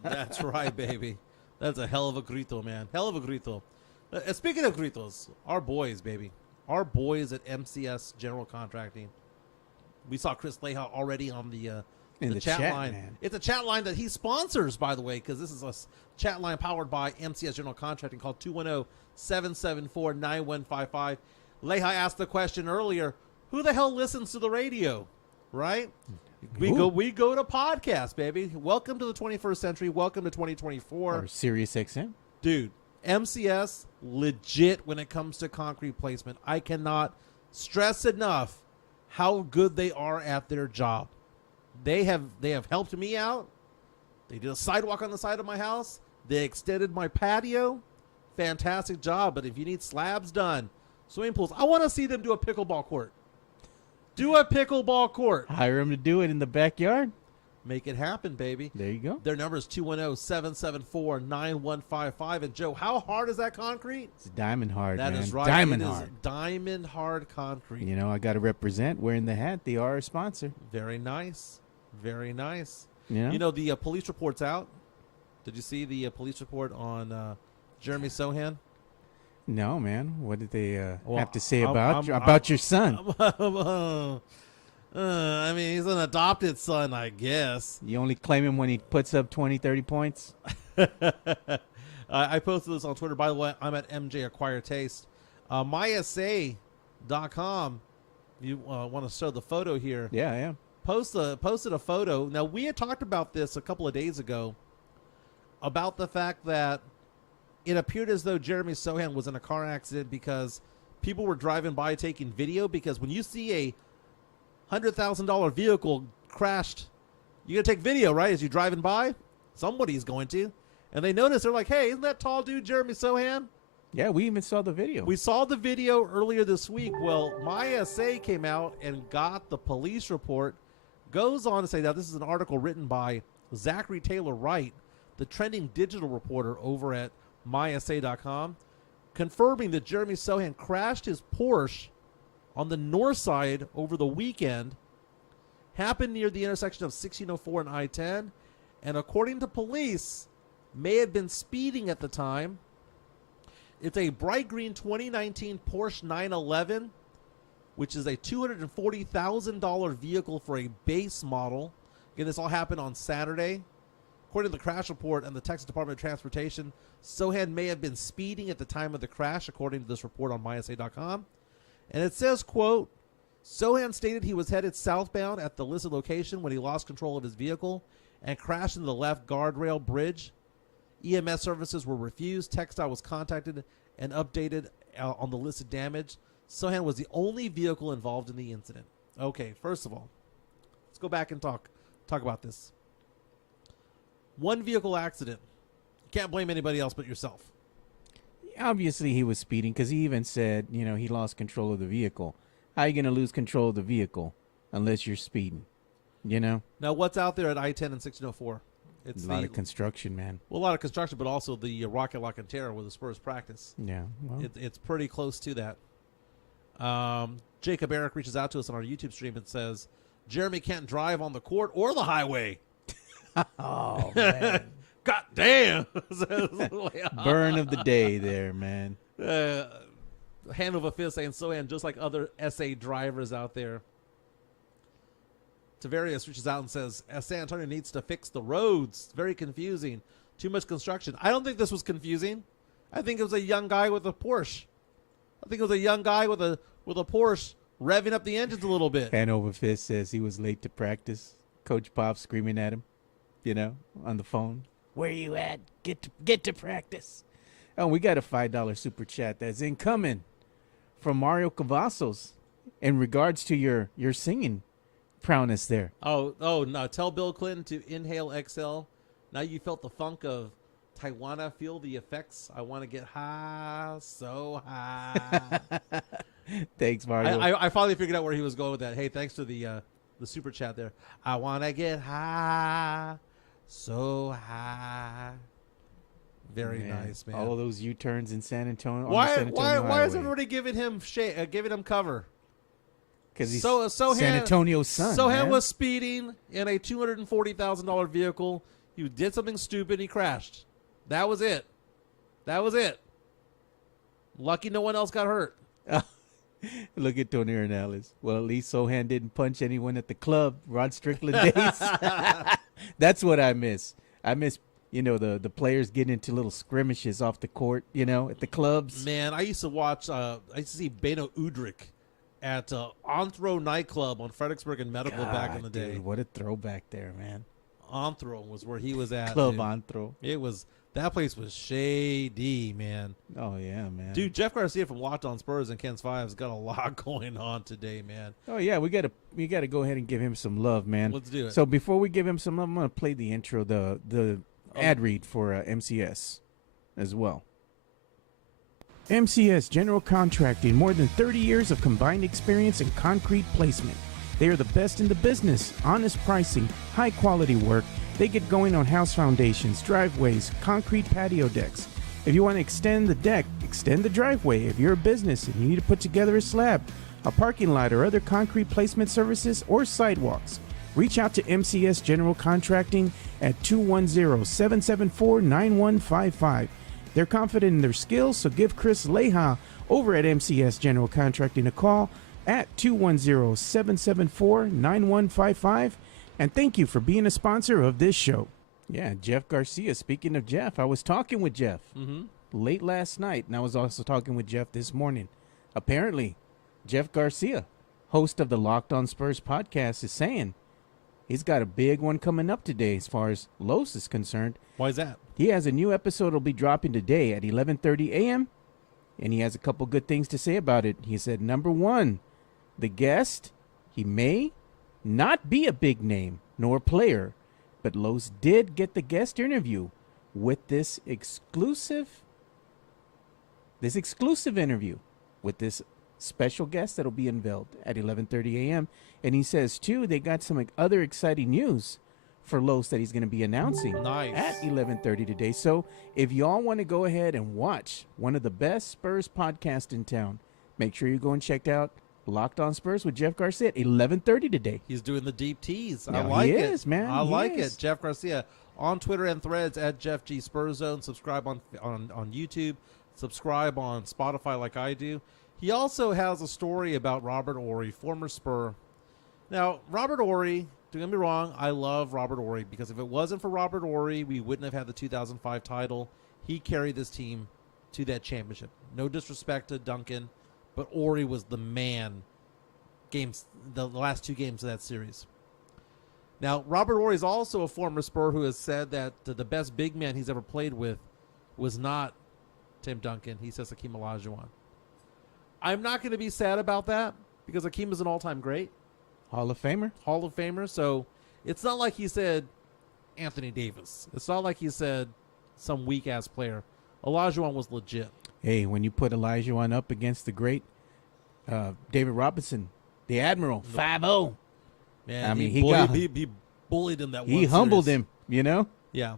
That's right, baby. That's a hell of a grito, man. Hell of a grito. Speaking of gritos, our boys, baby. Our boys at MCS General Contracting. We saw Chris Leha already on the chat line. Man. It's a chat line that he sponsors, by the way, because this is a chat line powered by MCS General Contracting called 210-774-9155. Leha asked the question earlier, who the hell listens to the radio, right? We go to podcasts, baby. Welcome to the 21st century. Welcome to 2024. Or Sirius XM. Dude, MCS legit when it comes to concrete placement. I cannot stress enough how good they are at their job. They have helped me out. They did a sidewalk on the side of my house. They extended my patio. Fantastic job. But if you need slabs done, swimming pools, I want to see them do a pickleball court. Do a pickleball court. Hire them to do it in the backyard. Make it happen, baby. There you go. Their number is 210-774-9155. And Joe, how hard is that concrete? It's diamond hard, That man. is right. Diamond It is hard. diamond hard concrete. You know, I got to represent. Wearing the hat. They are a sponsor. Very nice. Very nice. You know? You know, the police report's out. Did you see the police report on Jeremy Sohan? No, man. What did they Well, have to say I'm- about your son? I mean, he's an adopted son, I guess. You only claim him when he puts up 20, 30 points? I posted this on Twitter. By the way, I'm at MJ Acquire Taste. MySA.com. You want to show the photo here? Yeah, yeah. Posted a photo. Now, we had talked about this a couple of days ago about the fact that it appeared as though Jeremy Sohan was in a car accident because people were driving by taking video, because when you see a $100,000 vehicle crashed, you got to take video, right? As you're driving by, somebody's going to. And they notice, they're like, hey, isn't that tall dude Jeremy Sohan? Yeah, we even saw the video. We saw the video earlier this week. Well, MySA came out and got the police report. Goes on to say, now this is an article written by Zachary Taylor Wright, the trending digital reporter over at MySA.com, confirming that Jeremy Sohan crashed his Porsche on the north side over the weekend. Happened near the intersection of 1604 and I-10. And according to police, may have been speeding at the time. It's a bright green 2019 Porsche 911, which is a $240,000 vehicle for a base model. Again, this all happened on Saturday. According to the crash report and the Texas Department of Transportation, Sohan may have been speeding at the time of the crash, according to this report on MySA.com. And it says, quote, Sohan stated he was headed southbound at the listed location when he lost control of his vehicle and crashed into the left guardrail bridge. EMS services were refused. TxDOT was contacted and updated on the listed damage. Sohan was the only vehicle involved in the incident. Okay, first of all, let's go back and talk about this. One vehicle accident. You can't blame anybody else but yourself. Obviously, he was speeding because he even said, you know, he lost control of the vehicle. How are you going to lose control of the vehicle unless you're speeding? You know? Now, what's out there at I-10 and 1604? It's a lot of construction, man. Well, a lot of construction, but also the Rocket La Cantera where the Spurs practice. Yeah. Well. It's pretty close to that. Jacob Eric reaches out to us on our YouTube stream and says, Jeremy can't drive on the court or the highway. Oh, man. God damn. Burn of the day there, man. Hand of a fist saying Sohan, just like other SA drivers out there. Tavarius reaches out and says, San Antonio needs to fix the roads. Very confusing. Too much construction. I don't think this was confusing. I think it was a young guy with a Porsche. I think it was a young guy with a Porsche revving up the engines a little bit. Hand over fist says he was late to practice. Coach Pop screaming at him, you know, on the phone. Where you at? Get to practice. Oh, we got a $5 super chat that's incoming from Mario Cavazos in regards to your singing prowess there. Oh, no. Tell Bill Clinton to inhale, exhale. Now you felt the funk of Taiwana. Feel the effects. I want to get high, so high. Thanks, Mario. I finally figured out where he was going with that. Hey, thanks to the super chat there. I want to get high, so high. Very nice, man. All of those U-turns in San Antonio. Why is everybody giving him cover? Because he's San Antonio's son. Sohan was speeding in a $240,000 vehicle. He did something stupid. He crashed. That was it. Lucky no one else got hurt. Look at Tony Hernandez. Well, at least Sohan didn't punch anyone at the club. Rod Strickland days. That's what I miss. I miss, the players getting into little skirmishes off the court, at the clubs. Man, I used to watch, I used to see Beno Udrich at Anthro nightclub on Fredericksburg and Medical back in the day. Dude, what a throwback there, man. Anthro was where he was at. Club Anthro. That place was shady, man. Oh, yeah, man. Dude, Jeff Garcia from Locked On Spurs and Ken's Five has got a lot going on today, man. Oh, yeah, we gotta go ahead and give him some love, man. Let's do it. So before we give him some love, I'm going to play the intro, the ad read for MCS as well. MCS General Contracting, more than 30 years of combined experience in concrete placement. They are the best in the business, honest pricing, high quality work. They get going on house foundations, driveways, concrete patio decks. If you want to extend the deck, extend the driveway. If you're a business and you need to put together a slab, a parking lot, or other concrete placement services or sidewalks, reach out to MCS General Contracting at 210-774-9155. They're confident in their skills, so give Chris Leha over at MCS General Contracting a call at 210-774-9155. And thank you for being a sponsor of this show. Yeah, Jeff Garcia. Speaking of Jeff, I was talking with Jeff late last night, and I was also talking with Jeff this morning. Apparently, Jeff Garcia, host of the Locked On Spurs podcast, is saying he's got a big one coming up today as far as Los is concerned. Why is that? He has a new episode will be dropping today at 11:30 a.m., and he has a couple good things to say about it. He said, number one, the guest, he may not be a big name nor player, but Los did get the guest interview with this exclusive interview with this special guest that'll be unveiled at 11:30 a.m. And he says, too, they got some other exciting news for Los that he's going to be announcing at 11:30 today. So if y'all want to go ahead and watch one of the best Spurs podcasts in town, make sure you go and check out Locked On Spurs with Jeff Garcia at 11:30 today. He's doing the deep tease. I like it. He is, man. I like it. Jeff Garcia on Twitter and Threads at Jeff G Spurs Zone. Subscribe on YouTube. Subscribe on Spotify like I do. He also has a story about Robert Horry, former Spur. Now, Robert Horry, don't get me wrong, I love Robert Horry because if it wasn't for Robert Horry, we wouldn't have had the 2005 title. He carried this team to that championship. No disrespect to Duncan, but Horry was the man the last two games of that series. Now, Robert Horry is also a former Spur who has said that the best big man he's ever played with was not Tim Duncan. He says Hakeem Olajuwon. I'm not going to be sad about that because Hakeem is an all-time great. Hall of Famer. So it's not like he said Anthony Davis. It's not like he said some weak-ass player. Olajuwon was legit. Hey, when you put Olajuwon up against the great David Robinson, the Admiral, 5-0. Man, I mean, he bullied him that one He humbled series. him, Yeah.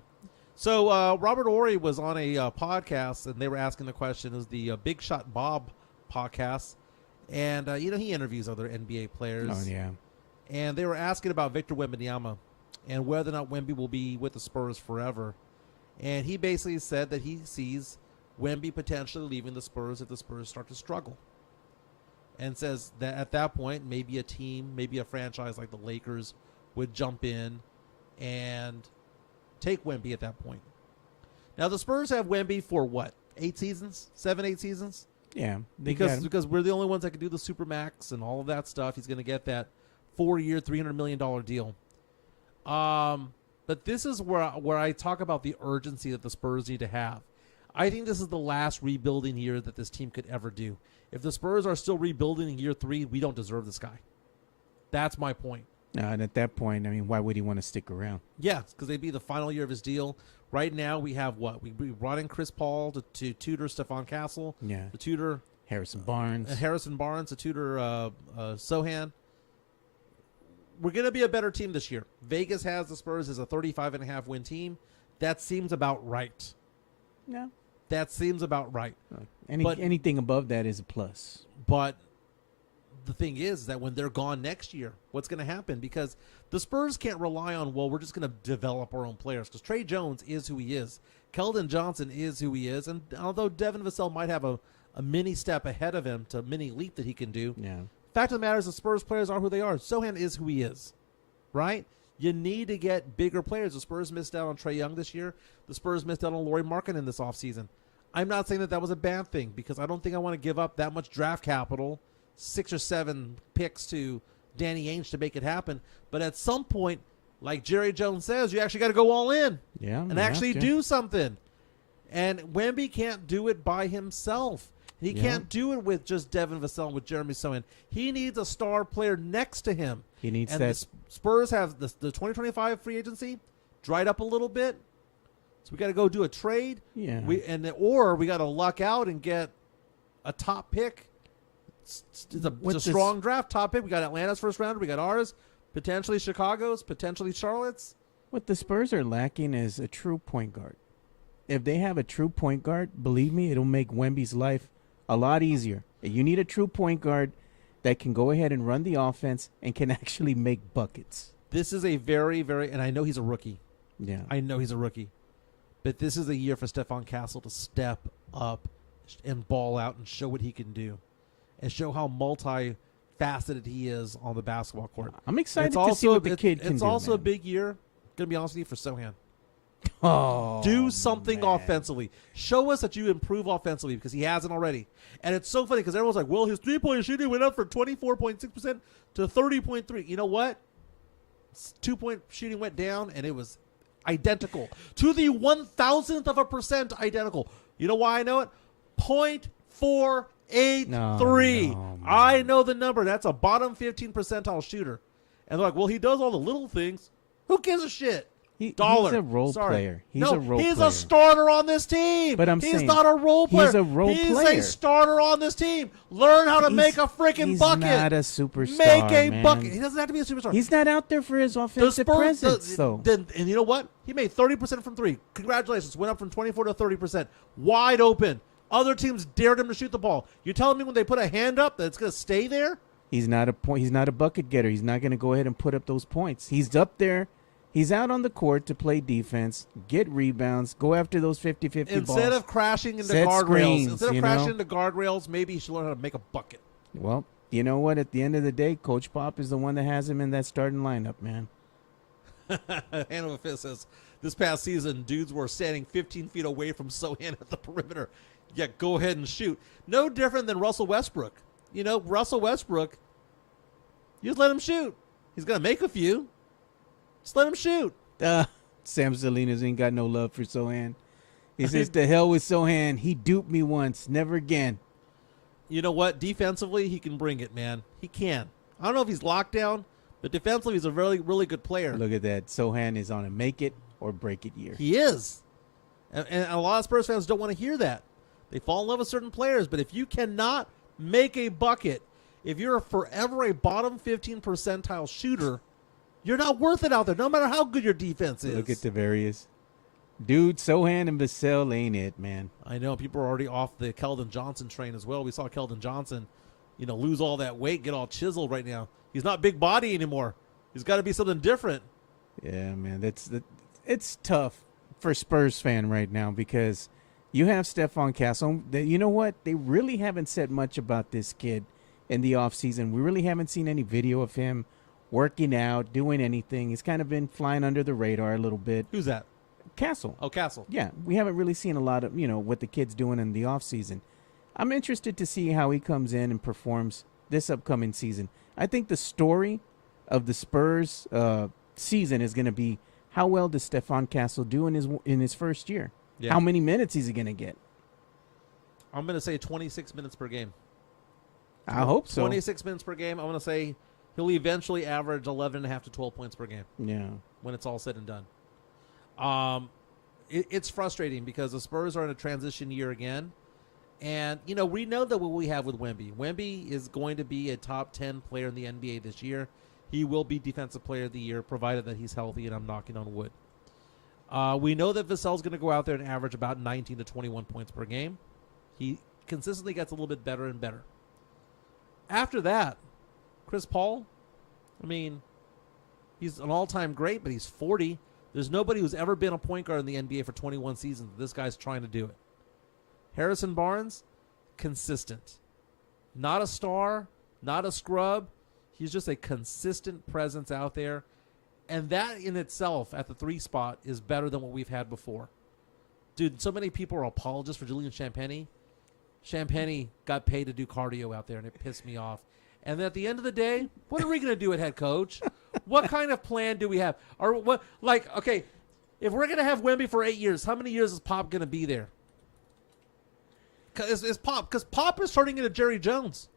So Robert Horry was on a podcast, and they were asking the question, is the Big Shot Bob podcast. And, he interviews other NBA players. Oh, yeah. And they were asking about Victor Wembanyama and whether or not Wemby will be with the Spurs forever. And he basically said that he sees Wemby potentially leaving the Spurs if the Spurs start to struggle. And says that at that point, maybe a team, maybe a franchise like the Lakers would jump in and take Wemby at that point. Now, the Spurs have Wemby for what? 8 seasons? 7, 8 seasons? Yeah. Because we're the only ones that can do the Supermax and all of that stuff. He's going to get that 4-year, $300 million deal. But this is where I talk about the urgency that the Spurs need to have. I think this is the last rebuilding year that this team could ever do. If the Spurs are still rebuilding in year 3, we don't deserve this guy. That's my point. And at that point, I mean, why would he want to stick around? Yeah, because they'd be the final year of his deal. Right now, we have what? We brought in Chris Paul to tutor Stephon Castle. Yeah. To tutor Harrison Barnes, a Tudor Sohan. We're going to be a better team this year. Vegas has the Spurs as a 35.5 win team. That seems about right. No. That seems about right. Anything above that is a plus. But the thing is that when they're gone next year, what's going to happen? Because the Spurs can't rely on, well, we're just going to develop our own players. Because Trey Jones is who he is. Keldon Johnson is who he is. And although Devin Vassell might have a mini step ahead of him to a mini leap that he can do, fact of the matter is the Spurs players are who they are. Sohan is who he is, right? You need to get bigger players. The Spurs missed out on Trae Young this year. The Spurs missed out on Lauri Markkanen this offseason. I'm not saying that was a bad thing because I don't think I want to give up that much draft capital, 6 or 7 picks to Danny Ainge to make it happen. But at some point, like Jerry Jones says, you actually got to go all in and actually do something. And Wemby can't do it by himself. He can't do it with just Devin Vassell and with Jeremy Sohan. He needs a star player next to him. He needs and that. The Spurs have the 2025 free agency dried up a little bit. So we got to go do a trade. Yeah. Or we got to luck out and get a top pick. It's a strong draft, top pick. We got Atlanta's first rounder. We got ours. Potentially Chicago's. Potentially Charlotte's. What the Spurs are lacking is a true point guard. If they have a true point guard, believe me, it'll make Wemby's life a lot easier. You need a true point guard that can go ahead and run the offense and can actually make buckets. This is a very, very, and I know he's a rookie. Yeah. I know he's a rookie. But this is a year for Stephon Castle to step up and ball out and show what he can do and show how multifaceted he is on the basketball court. I'm excited to see what the kid can do. It's also a big year, going to be honest with you, for Sohan. Oh, do something offensively. Show us that you improve offensively because he hasn't already. And it's so funny because everyone's like, well, his three-point shooting went up from 24.6% to 30.3%. You know what? 2-point shooting went down, and it was identical to the 1,000th% identical. You know why I know it? 0.483. No, I know the number. That's a bottom 15 percentile shooter. And they're like, well, he does all the little things. Who gives a shit? He's a role player. He's a starter on this team. But he's not a role player. He's a role player. He's a starter on this team. Learn how to make a freaking bucket. He's not a superstar. Make a bucket. He doesn't have to be a superstar. He's not out there for his offensive presence, though. And you know what? He made 30% from 3. Congratulations. Went up from 24 to 30%. Wide open. Other teams dared him to shoot the ball. You're telling me when they put a hand up that it's going to stay there? He's not a bucket getter. He's not going to go ahead and put up those points. He's up there. He's out on the court to play defense, get rebounds, go after those 50-50 balls. Instead of crashing into guardrails, maybe he should learn how to make a bucket. Well, you know what? At the end of the day, Coach Pop is the one that has him in that starting lineup, man. Hanover Fist says, this past season, dudes were standing 15 feet away from Sohan at the perimeter. Yeah, go ahead and shoot. No different than Russell Westbrook. You know, Russell Westbrook, you just let him shoot. He's going to make a few. Just let him shoot. Sam Salinas ain't got no love for Sohan. He says, to hell with Sohan. He duped me once. Never again. You know what? Defensively, he can bring it, man. He can. I don't know if he's locked down, but defensively, he's a really, really good player. Look at that. Sohan is on a make it or break it year. He is. And a lot of Spurs fans don't want to hear that. They fall in love with certain players, but if you cannot make a bucket, if you're forever a bottom 15 percentile shooter, you're not worth it out there, no matter how good your defense is. Look at the various. Dude, Sohan and Vassell ain't it, man. I know. People are already off the Keldon Johnson train as well. We saw Keldon Johnson, lose all that weight, get all chiseled right now. He's not big body anymore. He's got to be something different. Yeah, man. It's tough for Spurs fan right now because you have Stephon Castle. You know what? They really haven't said much about this kid in the offseason. We really haven't seen any video of him working out, doing anything. He's kind of been flying under the radar a little bit. Who's that? Castle. Oh, Castle. Yeah, we haven't really seen a lot of, what the kid's doing in the offseason. I'm interested to see how he comes in and performs this upcoming season. I think the story of the Spurs season is going to be how well does Stephon Castle do in his first year? Yeah. How many minutes is he going to get? I'm going to say 26 minutes per game. I hope so. 26 minutes per game. I'm going to say he'll eventually average 11.5 to 12 points per game. Yeah. When it's all said and done. It's frustrating because the Spurs are in a transition year again. And, we know that what we have with Wemby. Wemby is going to be a top 10 player in the NBA this year. He will be Defensive Player of the Year, provided that he's healthy, and I'm knocking on wood. We know that Vassell's going to go out there and average about 19 to 21 points per game. He consistently gets a little bit better and better. After that, Chris Paul, he's an all-time great, but he's 40. There's nobody who's ever been a point guard in the NBA for 21 seasons. This guy's trying to do it. Harrison Barnes, consistent. Not a star, not a scrub. He's just a consistent presence out there. And that in itself at the 3 spot is better than what we've had before. Dude, so many people are apologists for Julian Champagnie. Champagnie got paid to do cardio out there, and it pissed me off. And at the end of the day, what are we going to do at head coach? What kind of plan do we have? Or what? Okay, if we're going to have Wemby for 8 years, how many years is Pop going to be there? Is Pop? Because Pop is turning into Jerry Jones.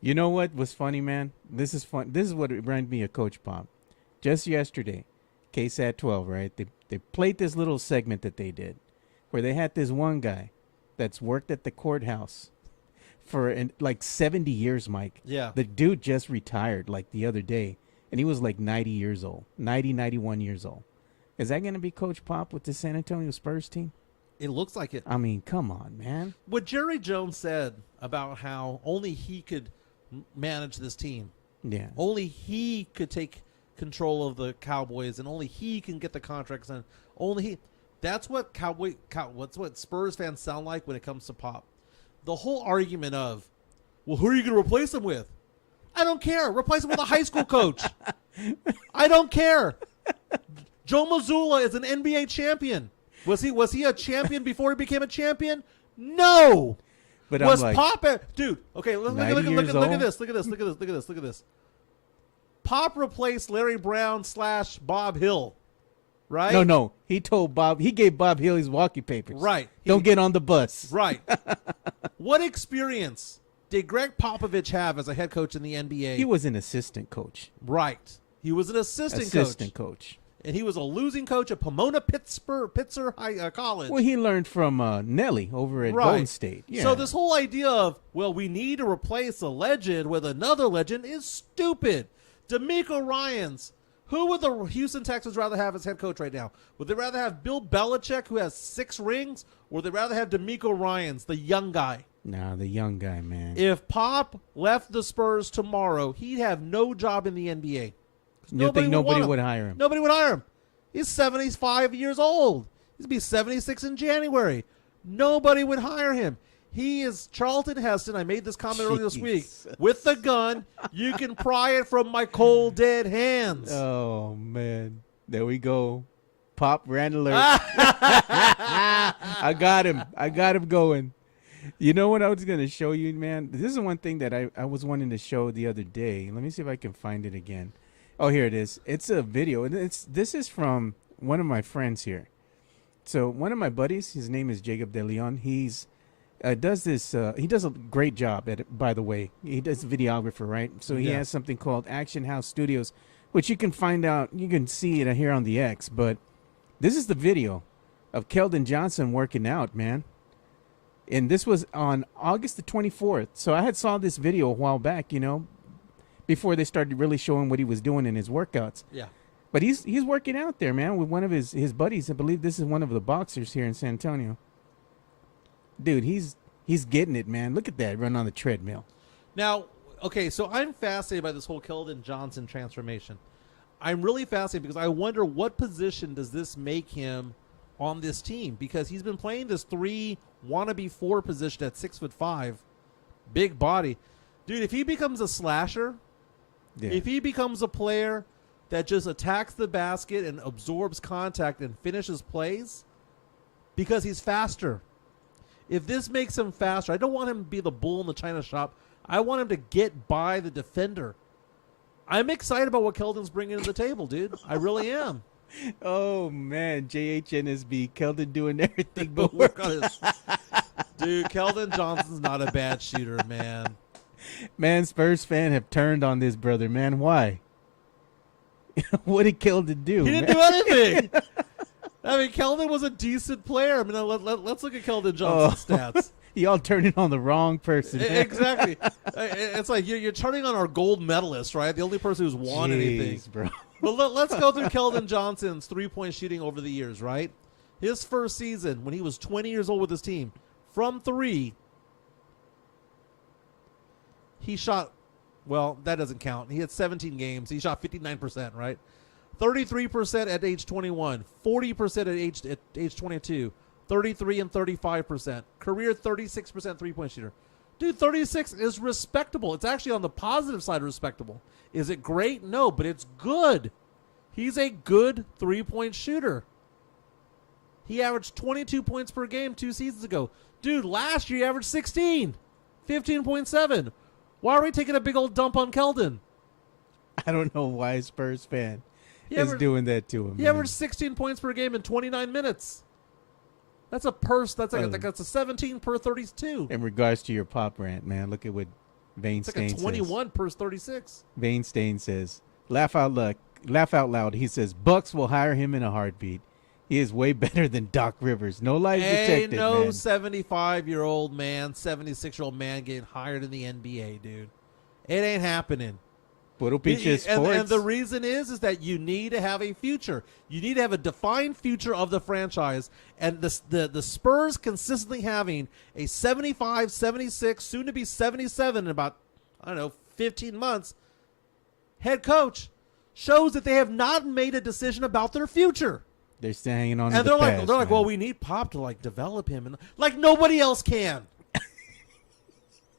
You know what was funny, man? This is fun. This is what reminded me of Coach Pop. Just yesterday, KSAT 12, right? They played this little segment that they did where they had this one guy that's worked at the courthouse for 70 years, Mike. Yeah. The dude just retired the other day, and he was 90 years old, 91 years old. Is that going to be Coach Pop with the San Antonio Spurs team? It looks like it. Come on, man. What Jerry Jones said about how only he could manage this team. Yeah. Only he could take control of the Cowboys, and only he can get the contracts done. Only he. That's what what's what Spurs fans sound like when it comes to Pop. The whole argument of, well, who are you going to replace him with? I don't care. Replace him with a high school coach. I don't care. Joe Mazzulla is an NBA champion. Was he a champion before he became a champion? No. But was Pop dude? Okay, look at this. Look at this. Pop replaced Larry Brown / Bob Hill, right? No. He gave Bob Hill his walkie papers. Right. Don't get on the bus. Right. What experience did Greg Popovich have as a head coach in the NBA? He was an assistant coach. Right. He was an assistant coach. And he was a losing coach at Pomona Pitzer High College. Well, he learned from Nelly over at Golden State. Yeah. So this whole idea of, well, we need to replace a legend with another legend is stupid. DeMeco Ryans. Who would the Houston Texans rather have as head coach right now? Would they rather have Bill Belichick, who has 6 rings, or would they rather have DeMeco Ryans, the young guy? Nah, the young guy, man. If Pop left the Spurs tomorrow, he'd have no job in the NBA. You think nobody would hire him? Nobody would hire him. He's 75 years old. He's going to be 76 in January. Nobody would hire him. He is Charlton Heston. I made this comment earlier this week. With the gun, you can pry it from my cold, dead hands. Oh, man. There we go. Pop ran alert. I got him going. You know what I was going to show you, man? This is one thing that I was wanting to show the other day. Let me see if I can find it again. Oh, here it is. It's a video. And this is from one of my friends here. So one of my buddies, his name is Jacob De Leon. He's does this. He does a great job at it, by the way. He does videographer, right? So he has something called Action House Studios, which you can find out. You can see it here on the X. But this is the video of Keldon Johnson working out, man. And this was on August the 24th. So I had saw this video a while back, before they started really showing what he was doing in his workouts. Yeah. But he's working out there, man, with one of his buddies. I believe this is one of the boxers here in San Antonio. Dude, he's getting it, man. Look at that, run on the treadmill. Now, okay, so I'm fascinated by this whole Keldon Johnson transformation. I'm really fascinated because I wonder what position does this make him on this team, because he's been playing this 3 wannabe 4 position at 6'5", big body. Dude, if he becomes a slasher, if he becomes a player that just attacks the basket and absorbs contact and finishes plays, because he's faster. If this makes him faster, I don't want him to be the bull in the china shop. I want him to get by the defender. I'm excited about what Keldon's bringing to the table, dude. I really am. Oh, man. JHNSB. Keldon doing everything but work on his. Dude, Keldon Johnson's not a bad shooter, man. Man, Spurs fans have turned on this brother, man. Why? What did Keldon do? He didn't do anything. I mean, Keldon was a decent player. I mean, let's look at Keldon Johnson's stats. Y'all turning on the wrong person. Exactly. It's like you're turning on our gold medalist, right? The only person who's won anything. Bro. But let's go through Keldon Johnson's three-point shooting over the years, right? His first season, when he was 20 years old with his team, from 3, he shot, well, that doesn't count. He had 17 games. He shot 59%, right? 33% at age 21, 40% at age 22, 33 and 35%. Career 36% three-point shooter. Dude, 36 is respectable. It's actually on the positive side respectable. Is it great? No, but it's good. He's a good three-point shooter. He averaged 22 points per game 2 seasons ago. Dude, last year he averaged 16, 15.7. Why are we taking a big old dump on Keldon? I don't know why a Spurs fan is doing that to him. He averaged 16 points per game in 29 minutes. That's a purse. That's a 17 per 32. In regards to your pop rant, man, look at what Vane Stain says. It's like a 21 per 36. Vane Stain says, laugh out loud. He says, Bucks will hire him in a heartbeat. He is way better than Doc Rivers. No lies detected, no man. 75-year-old man, 76-year-old man getting hired in the NBA, dude. It ain't happening. And the reason is that you need to have a future. You need to have a defined future of the franchise. And the Spurs consistently having a 75, 76, soon to be 77 in about, 15 months, head coach shows that they have not made a decision about their future. They're still hanging on and to the they're past, like, well, we need Pop to develop him, and like nobody else can.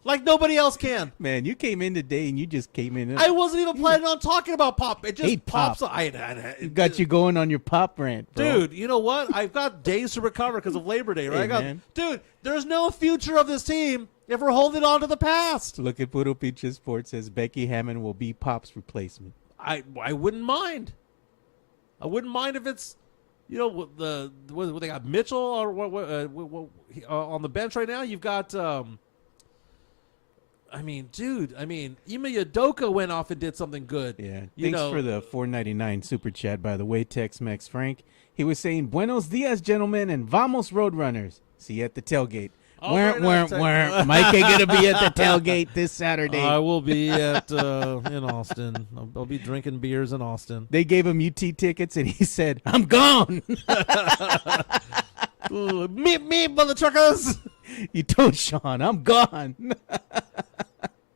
Like nobody else can. Man, you came in today and you just came in. I wasn't even planning on talking about Pop. It just pops. It got you going on your Pop rant, bro. Dude, you know what? I've got days to recover because of Labor Day, right? Dude, there's no future of this team if we're holding on to the past. Look at Puro Pinche Sports says Becky Hammond will be Pop's replacement. I wouldn't mind. I wouldn't mind if it's, what they got Mitchell or what on the bench right now. You've got. Ime Udoka went off and did something good. Yeah. Thanks for the $4.99 super chat, by the way, Tex-Mex Frank. He was saying, Buenos dias, gentlemen, and vamos, Roadrunners. See you at the tailgate. Mike ain't going to be at the tailgate this Saturday. I will be at in Austin. I'll be drinking beers in Austin. They gave him UT tickets, and he said, I'm gone. Meet me, mother truckers. You told Sean, I'm gone.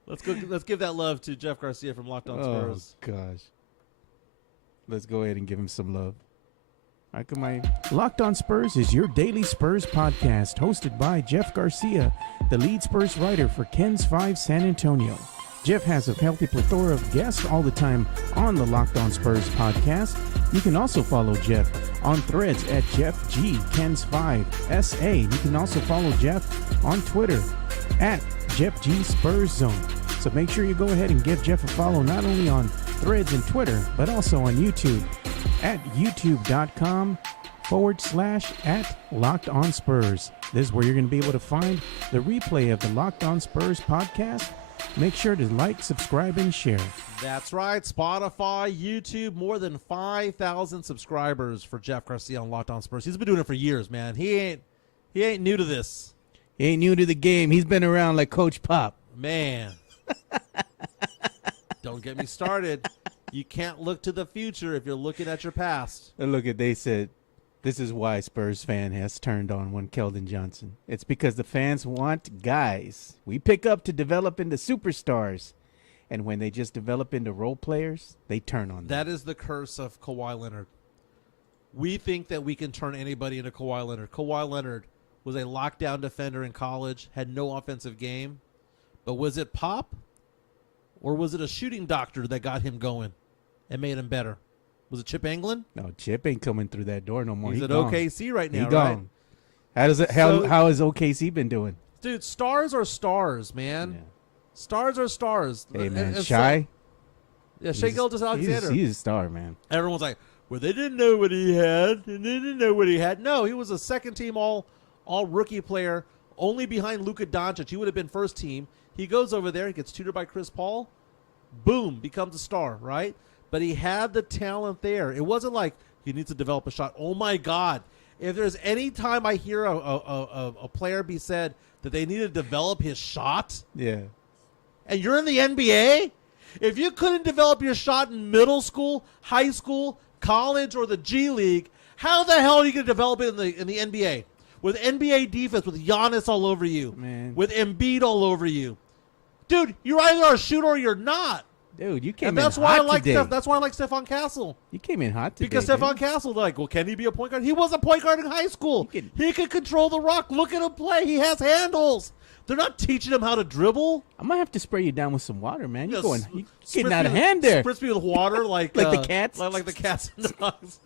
Let's give that love to Jeff Garcia from Locked On Spurs. Oh, gosh. Let's go ahead and give him some love. Locked On Spurs is your daily Spurs podcast, hosted by Jeff Garcia, the lead Spurs writer for Ken's 5 San Antonio. Jeff has a healthy plethora of guests all the time on the Locked On Spurs podcast. You can also follow Jeff on threads at Jeff G Ken's 5 SA. You can also follow Jeff on Twitter at Jeff G Spurs Zone. So make sure you go ahead and give Jeff a follow not only on threads and Twitter, but also on YouTube at youtube.com/@Locked On Spurs. This is where you're going to be able to find the replay of the Locked On Spurs podcast. Make sure to like, subscribe, and share. That's right. Spotify, YouTube, more than 5,000 subscribers for Jeff Garcia on Locked On Spurs. He's been doing it for years, man. He ain't new to this. He ain't new to the game. He's been around like Coach Pop. Man. Don't get me started. You can't look to the future if you're looking at your past. And they said, this is why Spurs fan has turned on one Keldon Johnson. It's because the fans want guys we pick up to develop into superstars. And when they just develop into role players, they turn on them. That is the curse of Kawhi Leonard. We think that we can turn anybody into Kawhi Leonard. Kawhi Leonard was a lockdown defender in college, had no offensive game. But was it Pop? Or was it a shooting doctor that got him going and made him better? Was it Chip England? No, Chip ain't coming through that door no more. He's at OKC right now, He gone. Right? How has OKC been doing? Dude, stars are stars, man. Yeah. Stars are stars. Hey, man, Shai? Shai Gilgeous-Alexander. He's a star, man. Everyone's like, well, they didn't know what he had. And they didn't know what he had. No, he was a second-team all-rookie player, only behind Luka Doncic. He would have been first team. He goes over there. He gets tutored by Chris Paul. Boom, becomes a star, right? But he had the talent there. It wasn't like He needs to develop a shot. Oh my God! If there's any time I hear a player be said that they need to develop his shot, Yeah. and you're in the NBA, if you couldn't develop your shot in middle school, high school, college, or the G League, how the hell are you going to develop it in the NBA? With NBA defense, with Giannis all over you, Man. with Embiid all over you, dude, you're either a shooter or you're not. Dude, you came And that's in why hot I like today. that's why I like Stephon Castle. You came in hot today. Because Stephon Castle, like, well, can he be a point guard? He was a point guard in high school. He could control the rock. Look at him play. He has handles. They're not teaching him how to dribble. I might have to spray you down with some water, man. You're Just getting out of hand there. Spritz me with water like Like the cats? Like the cats and dogs.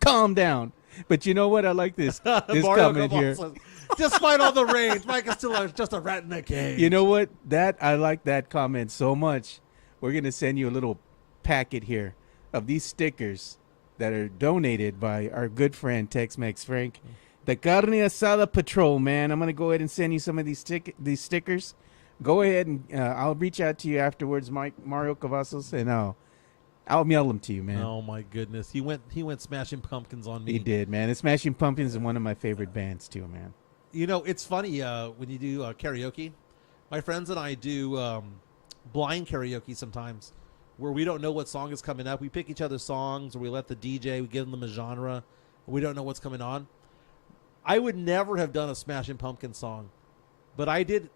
Calm down. But you know what? I like this Mario comment here. Says, despite all the range, Mike is still just a rat in a cage. You know what? I like that comment so much. We're going to send you a little packet here of these stickers that are donated by our good friend Tex-Mex Frank. The Carne Asada Patrol, man. I'm going to go ahead and send you some of these stickers. Go ahead and I'll reach out to you afterwards, Mario Cavazos, and I'll mail them to you, man. Oh my goodness, he went Smashing Pumpkins on me. He did, man. And Smashing Pumpkins is one of my favorite bands too, man. You know, it's funny when you do karaoke. My friends and I do blind karaoke sometimes, where we don't know what song is coming up. We pick each other's songs, or we let the DJ, we give them a genre. We don't know what's coming on. I would never have done a Smashing Pumpkins song, but I did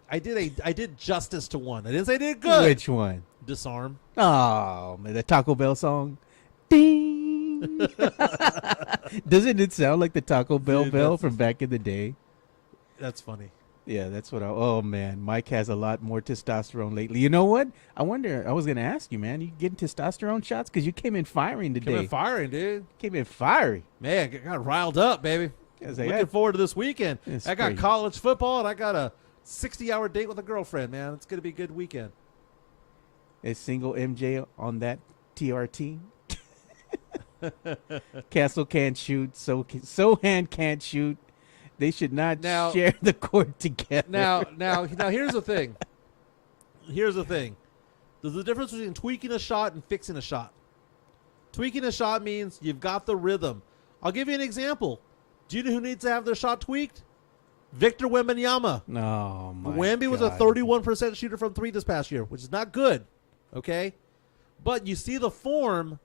justice to one. I didn't say I did good. Which one? Disarm. Oh, man, the Taco Bell song. Ding. Doesn't it sound like the Taco Bell Dude, bell from back in the day? That's funny. Yeah, that's what oh, man. Mike has a lot more testosterone lately. You know what? I wonder, I was going to ask you, man, you getting testosterone shots? Because you came in firing today. Came in firing, dude. Came in fiery. Man, got riled up, baby. Looking forward to this weekend. I got college football, and I got a 60-hour date with a girlfriend, man. It's going to be a good weekend. Is single MJ on that TRT? Castle can't shoot, Sohan can't shoot. They should not share the court together. Now, here's the thing. Here's the thing. There's a difference between tweaking a shot and fixing a shot. Tweaking a shot means you've got the rhythm. I'll give you an example. Do you know who needs to have their shot tweaked? Victor Wembanyama. No, my Wemby was a God. 31% shooter from three this past year, which is not good. Okay? But you see the form.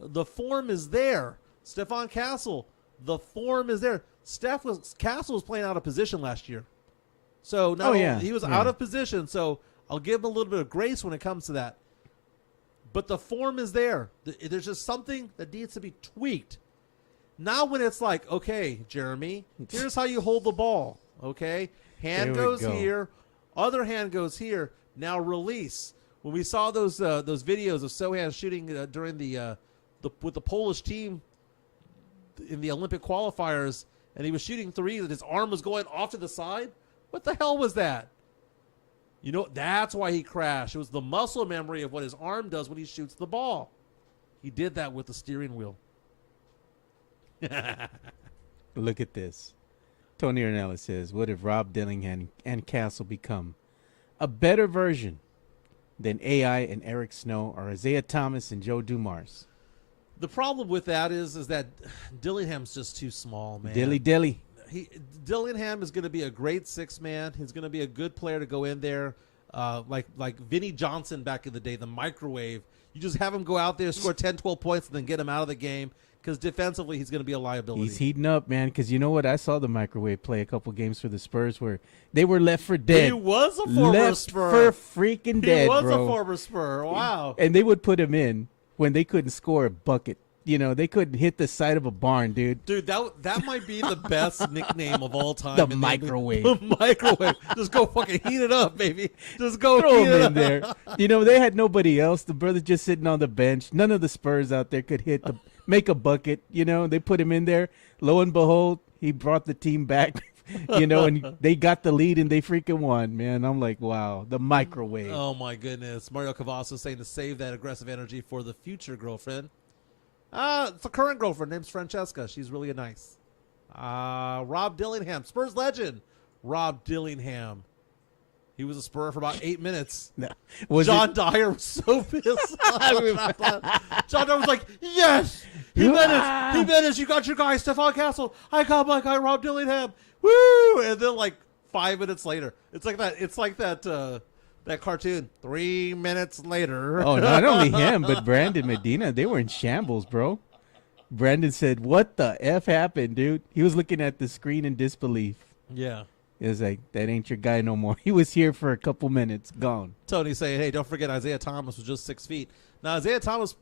The form is there. Stephon Castle, the form is there. Castle was playing out of position last year. So he was out of position, so I'll give him a little bit of grace when it comes to that. But the form is there. There's just something that needs to be tweaked. Now when it's like, okay, Jeremy, here's how you hold the ball. Okay? Hand goes here, other hand goes here. Now release. When we saw those videos of Sohan shooting during with the Polish team in the Olympic qualifiers, and he was shooting threes and his arm was going off to the side, what the hell was that? You know, that's why he crashed. It was the muscle memory of what his arm does when he shoots the ball. He did that with the steering wheel. Look at this. Tony Ornella says, what if Rob Dillingham and Castle become a better version than AI and Eric Snow or Isaiah Thomas and Joe Dumars? The problem with that is that Dillingham's just too small, man. Dilly. Dillingham is going to be a great six man. He's going to be a good player to go in there, like Vinnie Johnson back in the day, the microwave. You just have him go out there, score 10, 12 points, and then get him out of the game. Because defensively, he's going to be a liability. He's heating up, man. Because you know what? I saw the microwave play a couple games for the Spurs where they were left for dead. He was a former Spur. Left for freaking dead, bro. He was a former Spur. Wow. And they would put him in when they couldn't score a bucket. You know, they couldn't hit the side of a barn, dude. Dude, that might be the best nickname of all time. The microwave. The microwave. Just go fucking heat it up, baby. Just go throw heat him it in up. there. You know, they had nobody else. The brother just sitting on the bench. None of the Spurs out there could make a bucket. You know, they put him in there. Lo and behold, he brought the team back. You know, and they got the lead and they freaking won, man. I'm like, wow, the microwave. Oh my goodness. Mario Cavazos saying to save that aggressive energy for the future girlfriend. It's a current girlfriend. Name's Francesca. She's really nice. Rob Dillingham, Spurs legend. Rob Dillingham. He was a Spur for about 8 minutes. No. John Dyer was so pissed off. John Dyer was like, yes, Jimenez, you got your guy, Stephon Castle. I got my guy, Rob Dillingham. Woo! And then like 5 minutes later, it's like that that cartoon. 3 minutes later. Oh, not only him, but Brandon Medina. They were in shambles, bro. Brandon said, "What the F happened, dude?" He was looking at the screen in disbelief. Yeah. It was like, that ain't your guy no more. He was here for a couple minutes, gone. Tony saying, hey, don't forget Isaiah Thomas was just 6 feet. Now, Isaiah Thomas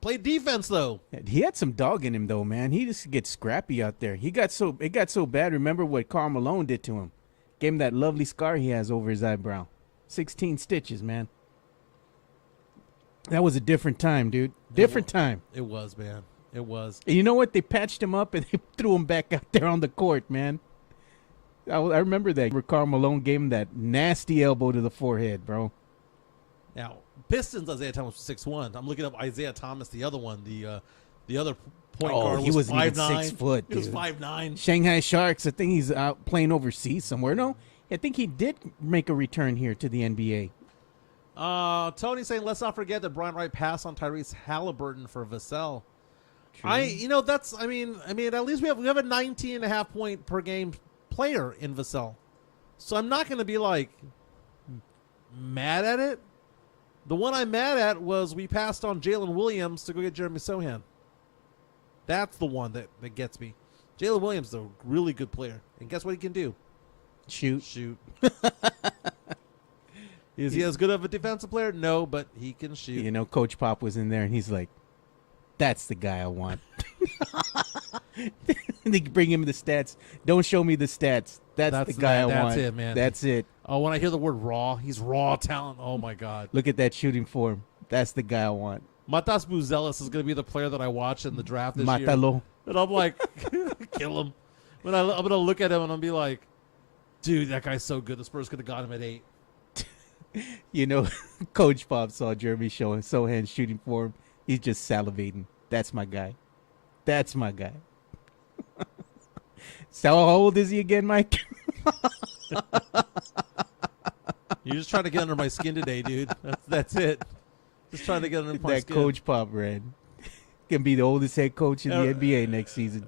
played defense, though. He had some dog in him, though, man. He just gets scrappy out there. It got so bad. Remember what Karl Malone did to him? Gave him that lovely scar he has over his eyebrow. 16 stitches, man. That was a different time, dude. Different time. It was, man. It was. And you know what? They patched him up and they threw him back out there on the court, man. I remember that. Karl Malone gave him that nasty elbow to the forehead, bro. Now, Pistons, Isaiah Thomas was 6'1". I'm looking up Isaiah Thomas, the other one, the other point guard. He wasn't even 5'9". 6 foot, He was dude. 5'9". Shanghai Sharks, I think he's out playing overseas somewhere. No, I think he did make a return here to the NBA. Tony saying, let's not forget that Brian Wright passed on Tyrese Halliburton for Vassell. True. I mean, at least we have a 19.5 point per game player in Vassell. So I'm not going to be like mad at it. The one I'm mad at was we passed on Jalen Williams to go get Jeremy Sohan. That's the one that gets me. Jalen Williams is a really good player. And guess what he can do? Shoot. Is he as good of a defensive player? No, but he can shoot. You know, Coach Pop was in there, and he's like, that's the guy I want. They bring him the stats. Don't show me the stats. That's the guy I want. That's it, man. That's it. Oh, when I hear the word raw, he's raw talent. Oh, my God. Look at that shooting form. That's the guy I want. Matas Buzelis is going to be the player that I watch in the draft this year. Matalo. And I'm like, kill him. But I'm going to look at him and I'll be like, dude, that guy's so good. The Spurs could have got him at 8. You know, Coach Pop saw Jeremy Sohan shooting form. He's just salivating. That's my guy. That's my guy. So how old is he again, Mike? You're just trying to get under my skin today, dude. That's it. Just trying to get under my That skin. Coach Pop, Red. Can be the oldest head coach in the NBA next season.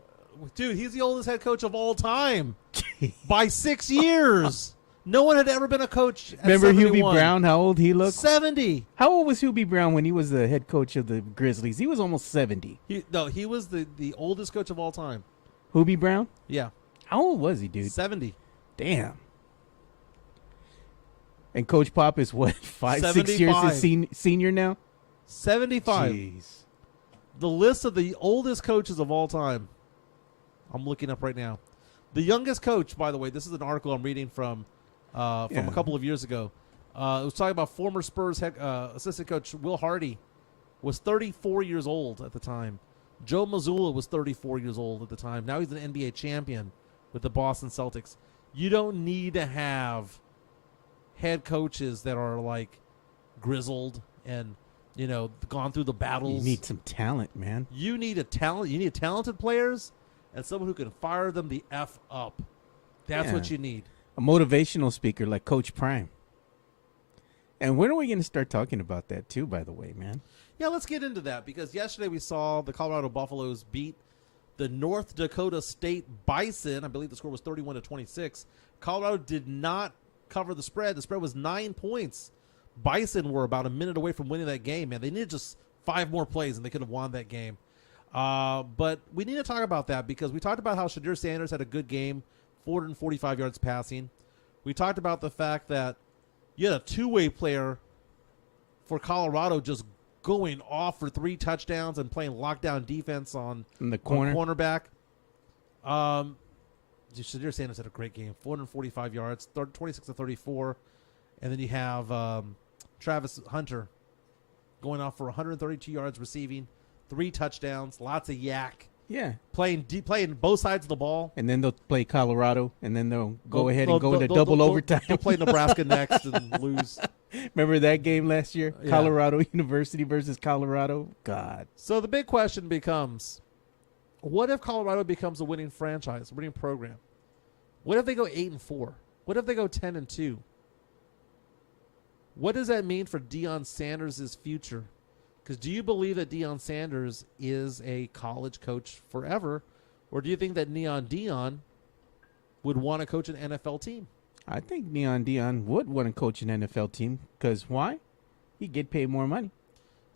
Dude, he's the oldest head coach of all time. By 6 years. No one had ever been a coach at Remember 71. Hubie Brown, how old he looked? 70. How old was Hubie Brown when he was the head coach of the Grizzlies? He was almost 70. He was the oldest coach of all time. Hubie Brown? Yeah. How old was he, dude? 70. Damn. And Coach Pop is what, 6 years his senior now? 75. Jeez. The list of the oldest coaches of all time. I'm looking up right now. The youngest coach, by the way, this is an article I'm reading from a couple of years ago. It was talking about former Spurs assistant coach Will Hardy was 34 years old at the time. Joe Mazzulla was 34 years old at the time. Now he's an NBA champion with the Boston Celtics. You don't need to have head coaches that are like grizzled and, you know, gone through the battles. You need some talent, man. You need talented players and someone who can fire them the F up. That's what you need. A motivational speaker like Coach Prime. And when are we going to start talking about that too, by the way, man? Yeah, let's get into that because yesterday we saw the Colorado Buffaloes beat the North Dakota State Bison. I believe the score was 31-26. Colorado did not cover the spread. The spread was 9 points. Bison were about a minute away from winning that game, man. They needed just 5 more plays and they could have won that game. But we need to talk about that because we talked about how Shedeur Sanders had a good game, 445 yards passing. We talked about the fact that you had a two-way player for Colorado just going off for 3 touchdowns and playing lockdown defense on the cornerback. Shedeur Sanders had a great game, 445 yards, 26-34. And then you have Travis Hunter going off for 132 yards receiving, 3 touchdowns, lots of yak. Yeah. Playing both sides of the ball. And then they'll play Colorado, and then they'll go ahead and go to double overtime. They'll play Nebraska next and lose. Remember that game last year? Yeah. Colorado University versus Colorado? God. So the big question becomes, what if Colorado becomes a winning franchise, a winning program? What if they go 8-4? What if they go 10-2? What does that mean for Deion Sanders' future? Because do you believe that Deion Sanders is a college coach forever, or do you think that Neon Deion would want to coach an NFL team? I think Neon Deion would want to coach an NFL team because why? He'd get paid more money.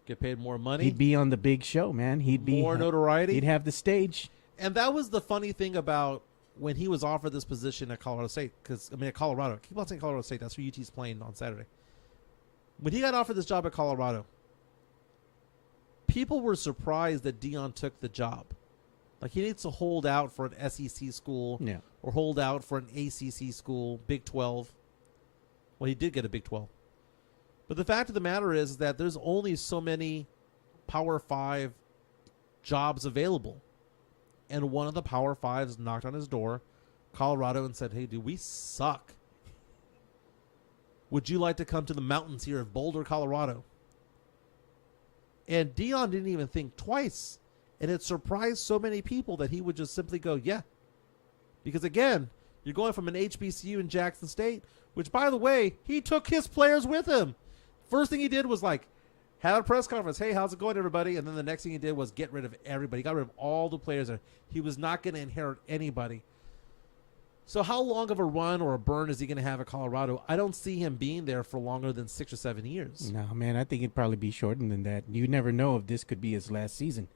Get paid more money. He'd be on the big show, man. He'd be more notoriety. He'd have the stage. And that was the funny thing about when he was offered this position at Colorado State. Because at Colorado. I keep on saying Colorado State. That's who UT's playing on Saturday. When he got offered this job at Colorado, people were surprised that Deion took the job. Like, he needs to hold out for an SEC school or hold out for an ACC school, Big 12. Well, he did get a Big 12. But the fact of the matter is that there's only so many Power 5 jobs available. And one of the Power 5s knocked on his door, Colorado, and said, hey, dude, we suck. Would you like to come to the mountains here of Boulder, Colorado? And Deion didn't even think twice. And it surprised so many people that he would just simply go, yeah. Because, again, you're going from an HBCU in Jackson State, which, by the way, he took his players with him. First thing he did was, like, have a press conference. Hey, how's it going, everybody? And then the next thing he did was get rid of everybody. He got rid of all the players there. He was not going to inherit anybody. So how long of a run or a burn is he going to have at Colorado? I don't see him being there for longer than 6 or 7 years. No, man, I think it'd probably be shorter than that. You never know if this could be his last season.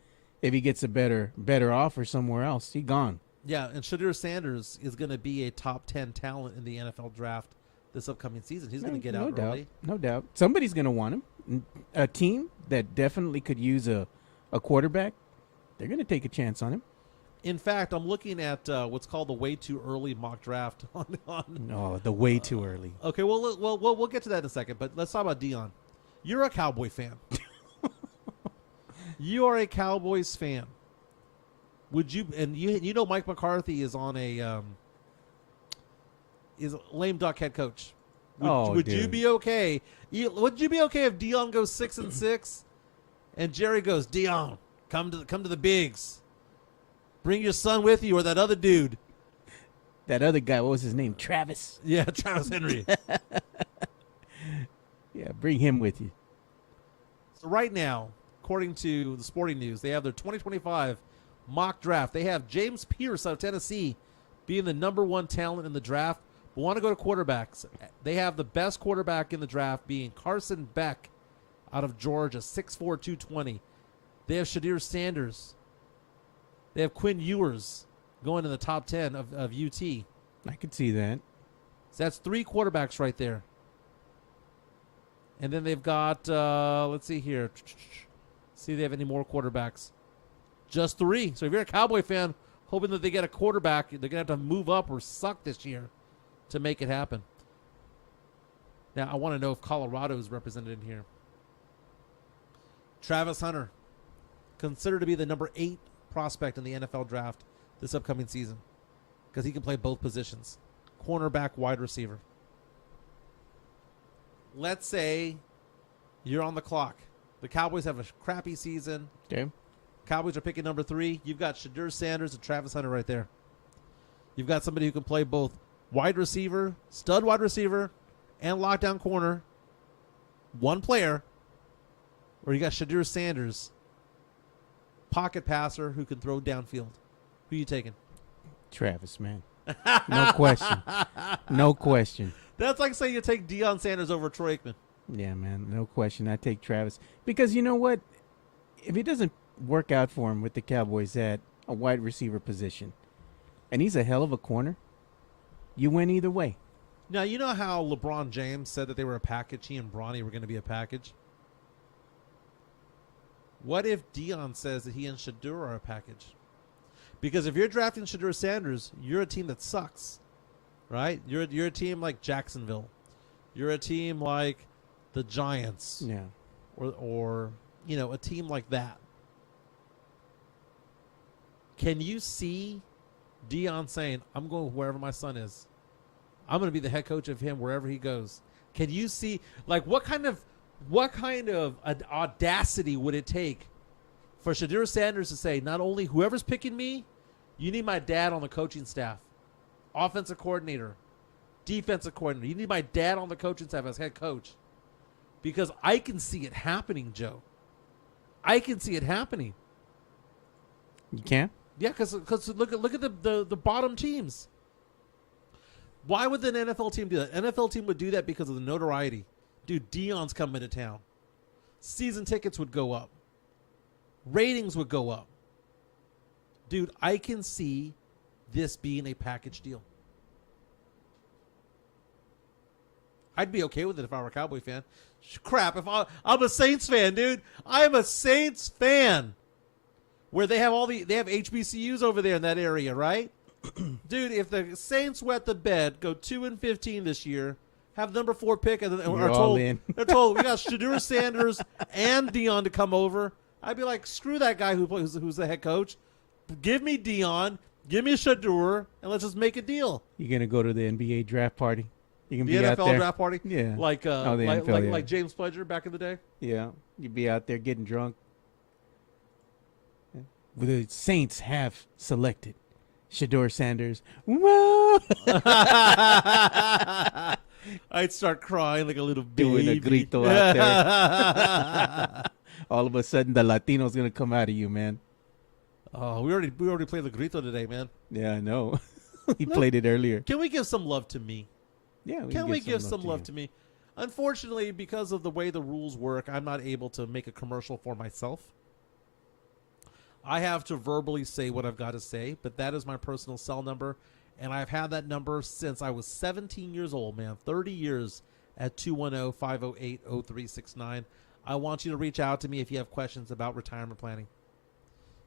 If he gets a better offer somewhere else, he's gone. Yeah, and Shedeur Sanders is going to be a top 10 talent in the NFL draft this upcoming season. He's going to get out early. No doubt. Somebody's going to want him. A team that definitely could use a quarterback, they're going to take a chance on him. In fact, I'm looking at what's called the way too early mock draft. No, the way too early. Okay, well, we'll get to that in a second, but let's talk about Deion. You're a Cowboy fan. You are a Cowboys fan. Would you? And you know Mike McCarthy is on is a lame duck head coach. Would you be okay? Would you be okay if Deion goes 6-6, and Jerry goes, Deion, come to the bigs. Bring your son with you, or that other dude. That other guy, what was his name? Travis. Yeah, Travis Henry. Yeah, bring him with you. So right now, according to the Sporting News, they have their 2025 mock draft. They have James Pierce out of Tennessee being the number 1 talent in the draft. But want to go to quarterbacks. They have the best quarterback in the draft being Carson Beck out of Georgia, 6'4", 220. They have Shedeur Sanders. They have Quinn Ewers going in the top 10 of UT. I could see that. So that's 3 quarterbacks right there. And then they've got, let's see here. See if they have any more quarterbacks. Just 3. So if you're a Cowboy fan hoping that they get a quarterback, they're going to have to move up or suck this year to make it happen. Now, I want to know if Colorado is represented in here. Travis Hunter, considered to be the number 8 prospect in the NFL draft this upcoming season because he can play both positions, cornerback, wide receiver. Let's say you're on the clock. The Cowboys have a crappy season. Okay. Cowboys are picking number 3. You've got Shedeur Sanders and Travis Hunter right there. You've got somebody who can play both wide receiver, stud wide receiver, and lockdown corner. One player. Or you got Shedeur Sanders, pocket passer who can throw downfield. Who are you taking? Travis, man. No question. No question. That's like saying you take Deion Sanders over Troy Aikman. Yeah, man. No question. I take Travis. Because you know what? If it doesn't work out for him with the Cowboys at a wide receiver position, and he's a hell of a corner, you win either way. Now, you know how LeBron James said that they were a package? He and Bronny were going to be a package? What if Deion says that he and Shedeur are a package? Because if you're drafting Shedeur Sanders, you're a team that sucks, right? You're a team like Jacksonville. You're a team like the Giants. Yeah. Or you know, a team like that. Can you see Deion saying, I'm going wherever my son is. I'm going to be the head coach of him wherever he goes. Can you see, like, what kind of audacity would it take for Shedeur Sanders to say, not only whoever's picking me, you need my dad on the coaching staff, offensive coordinator, defensive coordinator. You need my dad on the coaching staff as head coach. because I can see it happening, Joe. I can see it happening. You can? Yeah, because look at the bottom teams. Why would an NFL team do that? NFL team would do that because of the notoriety. Dude, Dion's coming to town. Season tickets would go up. Ratings would go up. Dude, I can see this being a package deal. I'd be okay with it if I were a Cowboy fan. Crap, I'm a Saints fan, dude. I am a Saints fan. Where they have they have HBCUs over there in that area, right? Dude, if the Saints wet the bed, go 2-15 this year, have number 4 pick, and they're told we got Shedeur Sanders and Dion to come over, I'd be like, screw that guy who's the head coach. Give me Dion, give me Shedeur, and let's just make a deal. You're gonna go to the NBA draft party. You can the be NFL out there. draft party, yeah, like NFL, like James Pledger back in the day. Yeah, you'd be out there getting drunk. The Saints have selected Shedeur Sanders. Whoa! I'd start crying like a little Doing baby. a grito out there. All of a sudden, the Latino's gonna come out of you, man. Oh, we already played the grito today, man. Yeah, I know. He played it earlier. Can we give some love to me? Yeah, Can we give some love to me? Unfortunately, because of the way the rules work, I'm not able to make a commercial for myself. I have to verbally say what I've got to say, but that is my personal cell number, and I've had that number since I was 17 years old, man. 30 years at 210-508-0369. I want you to reach out to me if you have questions about retirement planning.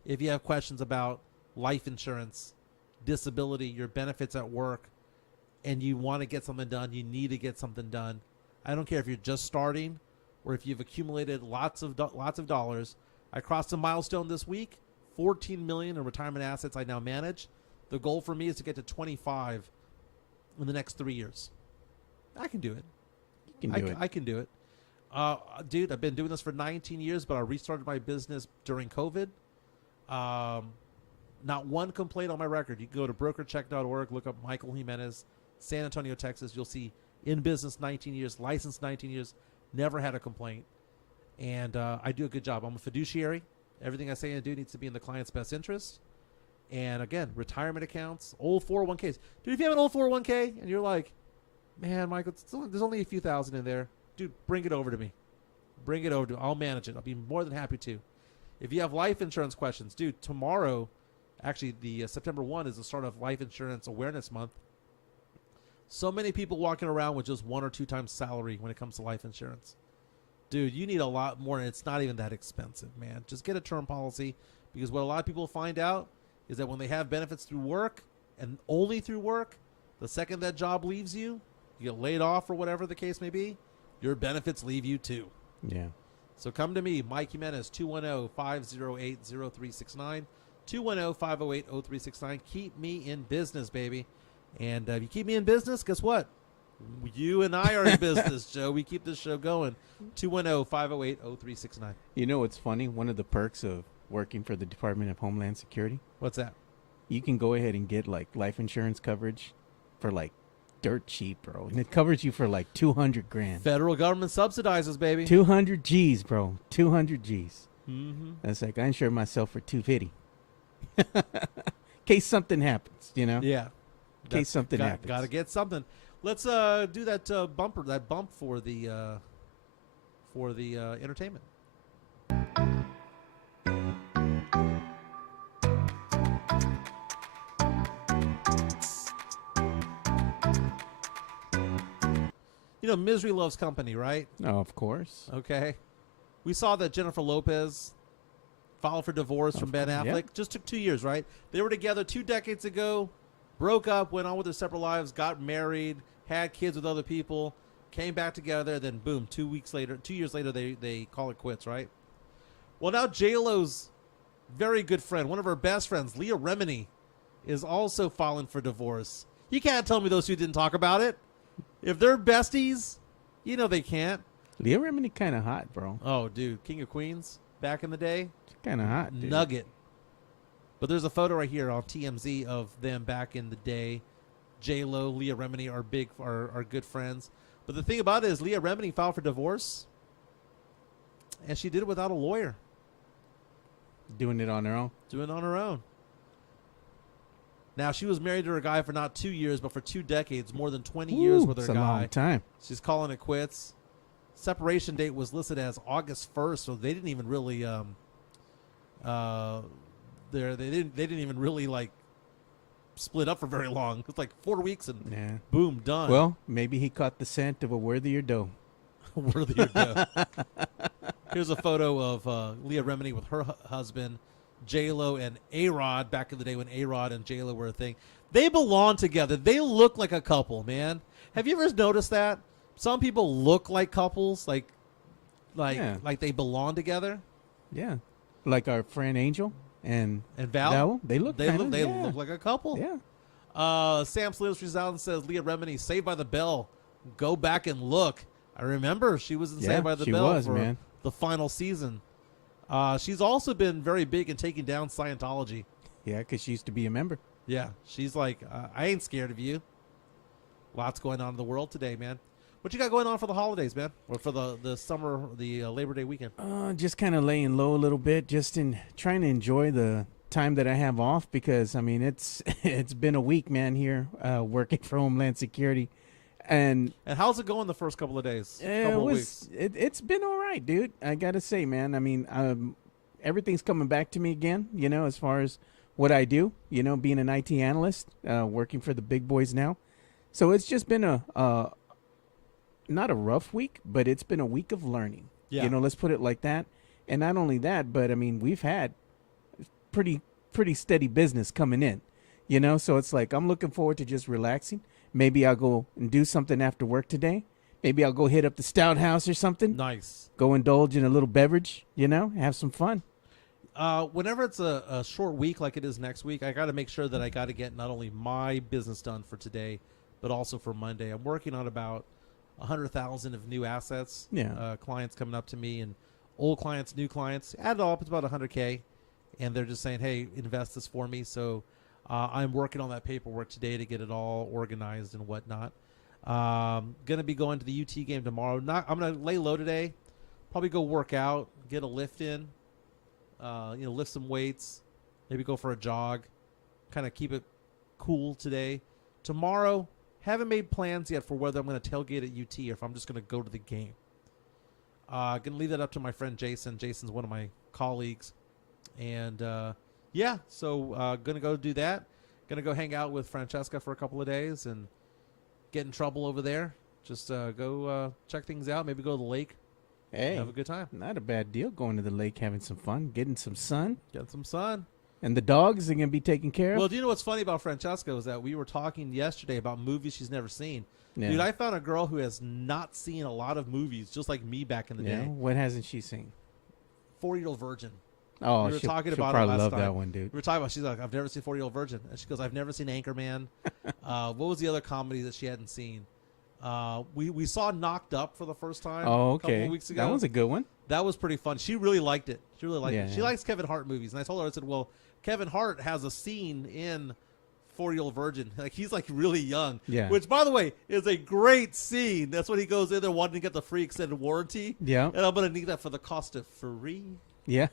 If you have questions about life insurance, disability, your benefits at work, and you want to get something done, you need to get something done. I don't care if you're just starting or if you've accumulated lots of dollars. I crossed a milestone this week, 14 million in retirement assets I now manage. The goal for me is to get to 25 in the next 3 years. I can do it. You can do it. I can do it. Dude, I've been doing this for 19 years, but I restarted my business during COVID. Not one complaint on my record. You can go to brokercheck.org, look up Michael Jimenez, San Antonio, Texas. You'll see in business 19 years, licensed 19 years, never had a complaint. And I do a good job. I'm a fiduciary. Everything I say and do needs to be in the client's best interest. And again, retirement accounts, old 401ks. Dude, if you have an old 401k and you're like, man, Michael, there's only a few thousand in there. Dude, bring it over to me. Bring it over to me. I'll manage it. I'll be more than happy to. If you have life insurance questions, dude, tomorrow, actually the September 1 is the start of Life Insurance Awareness Month. So many people walking around with just 1 or 2 times salary when it comes to life insurance. Dude, you need a lot more, and it's not even that expensive, man. Just get a term policy, because what a lot of people find out is that when they have benefits through work, and only through work, the second that job leaves you, you get laid off or whatever the case may be, your benefits leave you too. Yeah. So come to me, Mike Jimenez, 210-508-0369, 210-508-0369. Keep me in business, baby. And if you keep me in business, guess what? You and I are in business, Joe. We keep this show going. 210-508-0369. You know what's funny? One of the perks of working for the Department of Homeland Security, What's that? you can go ahead and get like life insurance coverage for like dirt cheap, bro. And it covers you for like 200 grand. Federal government subsidizes, baby. 200 G's, bro. 200 G's. Mm-hmm. That's like, I insure myself for 250. In case something happens, you know? Yeah. In case something happens. Got to get something. Let's do that bump for the entertainment. You know, misery loves company, right? Oh, of course. Okay. We saw that Jennifer Lopez filed for divorce from Ben Affleck. Yeah. Just took 2 years, right? They were together 2 decades ago, broke up, went on with their separate lives, got married, had kids with other people, came back together, then boom, 2 years later, they call it quits, right? Well, now J-Lo's very good friend, one of her best friends, Leah Remini, is also filing for divorce. You can't tell me those two didn't talk about it. If they're besties, you know they can't. Leah Remini kind of hot, bro. Oh, dude, King of Queens back in the day. Kind of hot, dude. Nugget. But there's a photo right here on TMZ of them back in the day. J-Lo, Leah Remini are good friends. But the thing about it is Leah Remini filed for divorce. and she did it without a lawyer. Doing it on her own. Doing it on her own. Now, she was married to her guy for not 2 years, but for 2 decades, more than 20 years with her It's guy. a long time. She's calling it quits. Separation date was listed as August 1st, so they didn't even really they didn't even really like split up for very long. It's like 4 weeks and boom, done. Well, maybe he caught the scent of a worthier doe. Worthier doe. Here's a photo of Leah Remini with her husband, J-Lo and A-Rod, back in the day when A-Rod and J-Lo were a thing. They belong together. They look like a couple, man. Have you ever noticed that? Some people look like couples, like they belong together. Yeah. Like our friend Angel and Val. They look like a couple. Yeah. Sam Slims reaches out and says, Leah Remini, Saved by the Bell. Go back and look. I remember she was in Saved by the Bell for the final season. She's also been very big in taking down Scientology. Yeah, because she used to be a member. Yeah, she's like, I ain't scared of you. Lots going on in the world today, man. What you got going on for the holidays, man? Or for the summer, the Labor Day weekend? Just kind of laying low a little bit, just in trying to enjoy the time that I have off, because I mean it's been a week, man, here working for Homeland Security. And how's it going the first couple of days? It's been all right, dude. I gotta say, man. I mean, everything's coming back to me again. You know, as far as what I do. You know, being an IT analyst, working for the big boys now. So it's just been a not a rough week, but it's been a week of learning. Yeah. You know, let's put it like that. And not only that, but I mean, we've had pretty steady business coming in. You know, so it's like I'm looking forward to just relaxing. Maybe I'll go and do something after work today. Maybe I'll go hit up the Stout House or something. Nice. Go indulge in a little beverage, you know, have some fun. Whenever it's a short week like it is next week, I got to make sure that I got to get not only my business done for today, but also for Monday. I'm working on about 100,000 of new assets. Yeah. Clients coming up to me, and old clients, new clients. Add it all up, it's about 100K. And they're just saying, hey, invest this for me. So I'm working on that paperwork today to get it all organized and whatnot. Going to be going to the UT game tomorrow. I'm going to lay low today. Probably go work out, get a lift in, lift some weights, maybe go for a jog, kind of keep it cool today. Tomorrow, haven't made plans yet for whether I'm going to tailgate at UT or if I'm just going to go to the game. Going to leave that up to my friend Jason. Jason's one of my colleagues. And, so going to go do that. Going to go hang out with Francesca for a couple of days and get in trouble over there. Just go check things out. Maybe go to the lake. Hey, have a good time. Not a bad deal going to the lake, having some fun, getting some sun. Getting some sun. And the dogs are going to be taken care of. Well, do you know what's funny about Francesca is that we were talking yesterday about movies she's never seen. Yeah. Dude, I found a girl who has not seen a lot of movies, just like me back in the day. What hasn't she seen? 40-Year-Old Virgin. Oh, we were talking she'll about probably it last love time. that one, dude. We were talking about. She's like, I've never seen 40-Year-Old Virgin, and she goes, I've never seen Anchorman. What was the other comedy that she hadn't seen? We saw Knocked Up for the first time. Oh, a couple of weeks ago. That was a good one. That was pretty fun. She really liked it. She really liked it. She Yeah. likes Kevin Hart movies, and I told her, I said, well, Kevin Hart has a scene in 40-Year-Old Virgin. Like, he's like really young. Yeah. Which, by the way, is a great scene. That's when he goes in there wanting to get the free extended warranty. Yeah. And I'm going to need that for the cost of free. Yeah.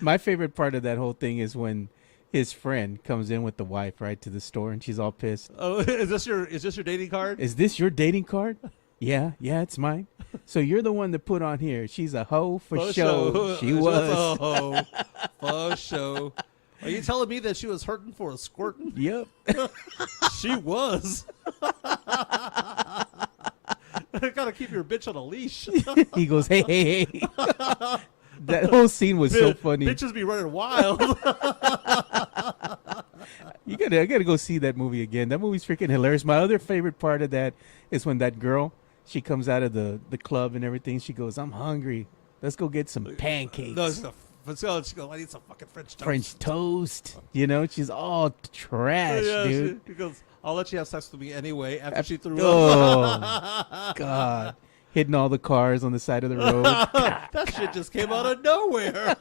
My favorite part of that whole thing is when his friend comes in with the wife, right, to the store, and she's all pissed. Oh, is this your dating card? Is this your dating card? Yeah, it's mine. So you're the one that put on here. She's a hoe for show. She was. A hoe for show. Are you telling me that she was hurting for a squirting? Yep. She was. Gotta keep your bitch on a leash. He goes, hey. That whole scene was so funny. Bitches be running wild. I gotta go see that movie again. That movie's freaking hilarious. My other favorite part of that is when that girl, she comes out of the club and everything. She goes, I'm hungry. Let's go get some pancakes. No, she goes, I need some fucking French toast. French toast. You know, she's all trash, dude. She goes, I'll let you have sex with me anyway after she threw up. up. God. Hitting all the cars on the side of the road. That shit just came out of nowhere.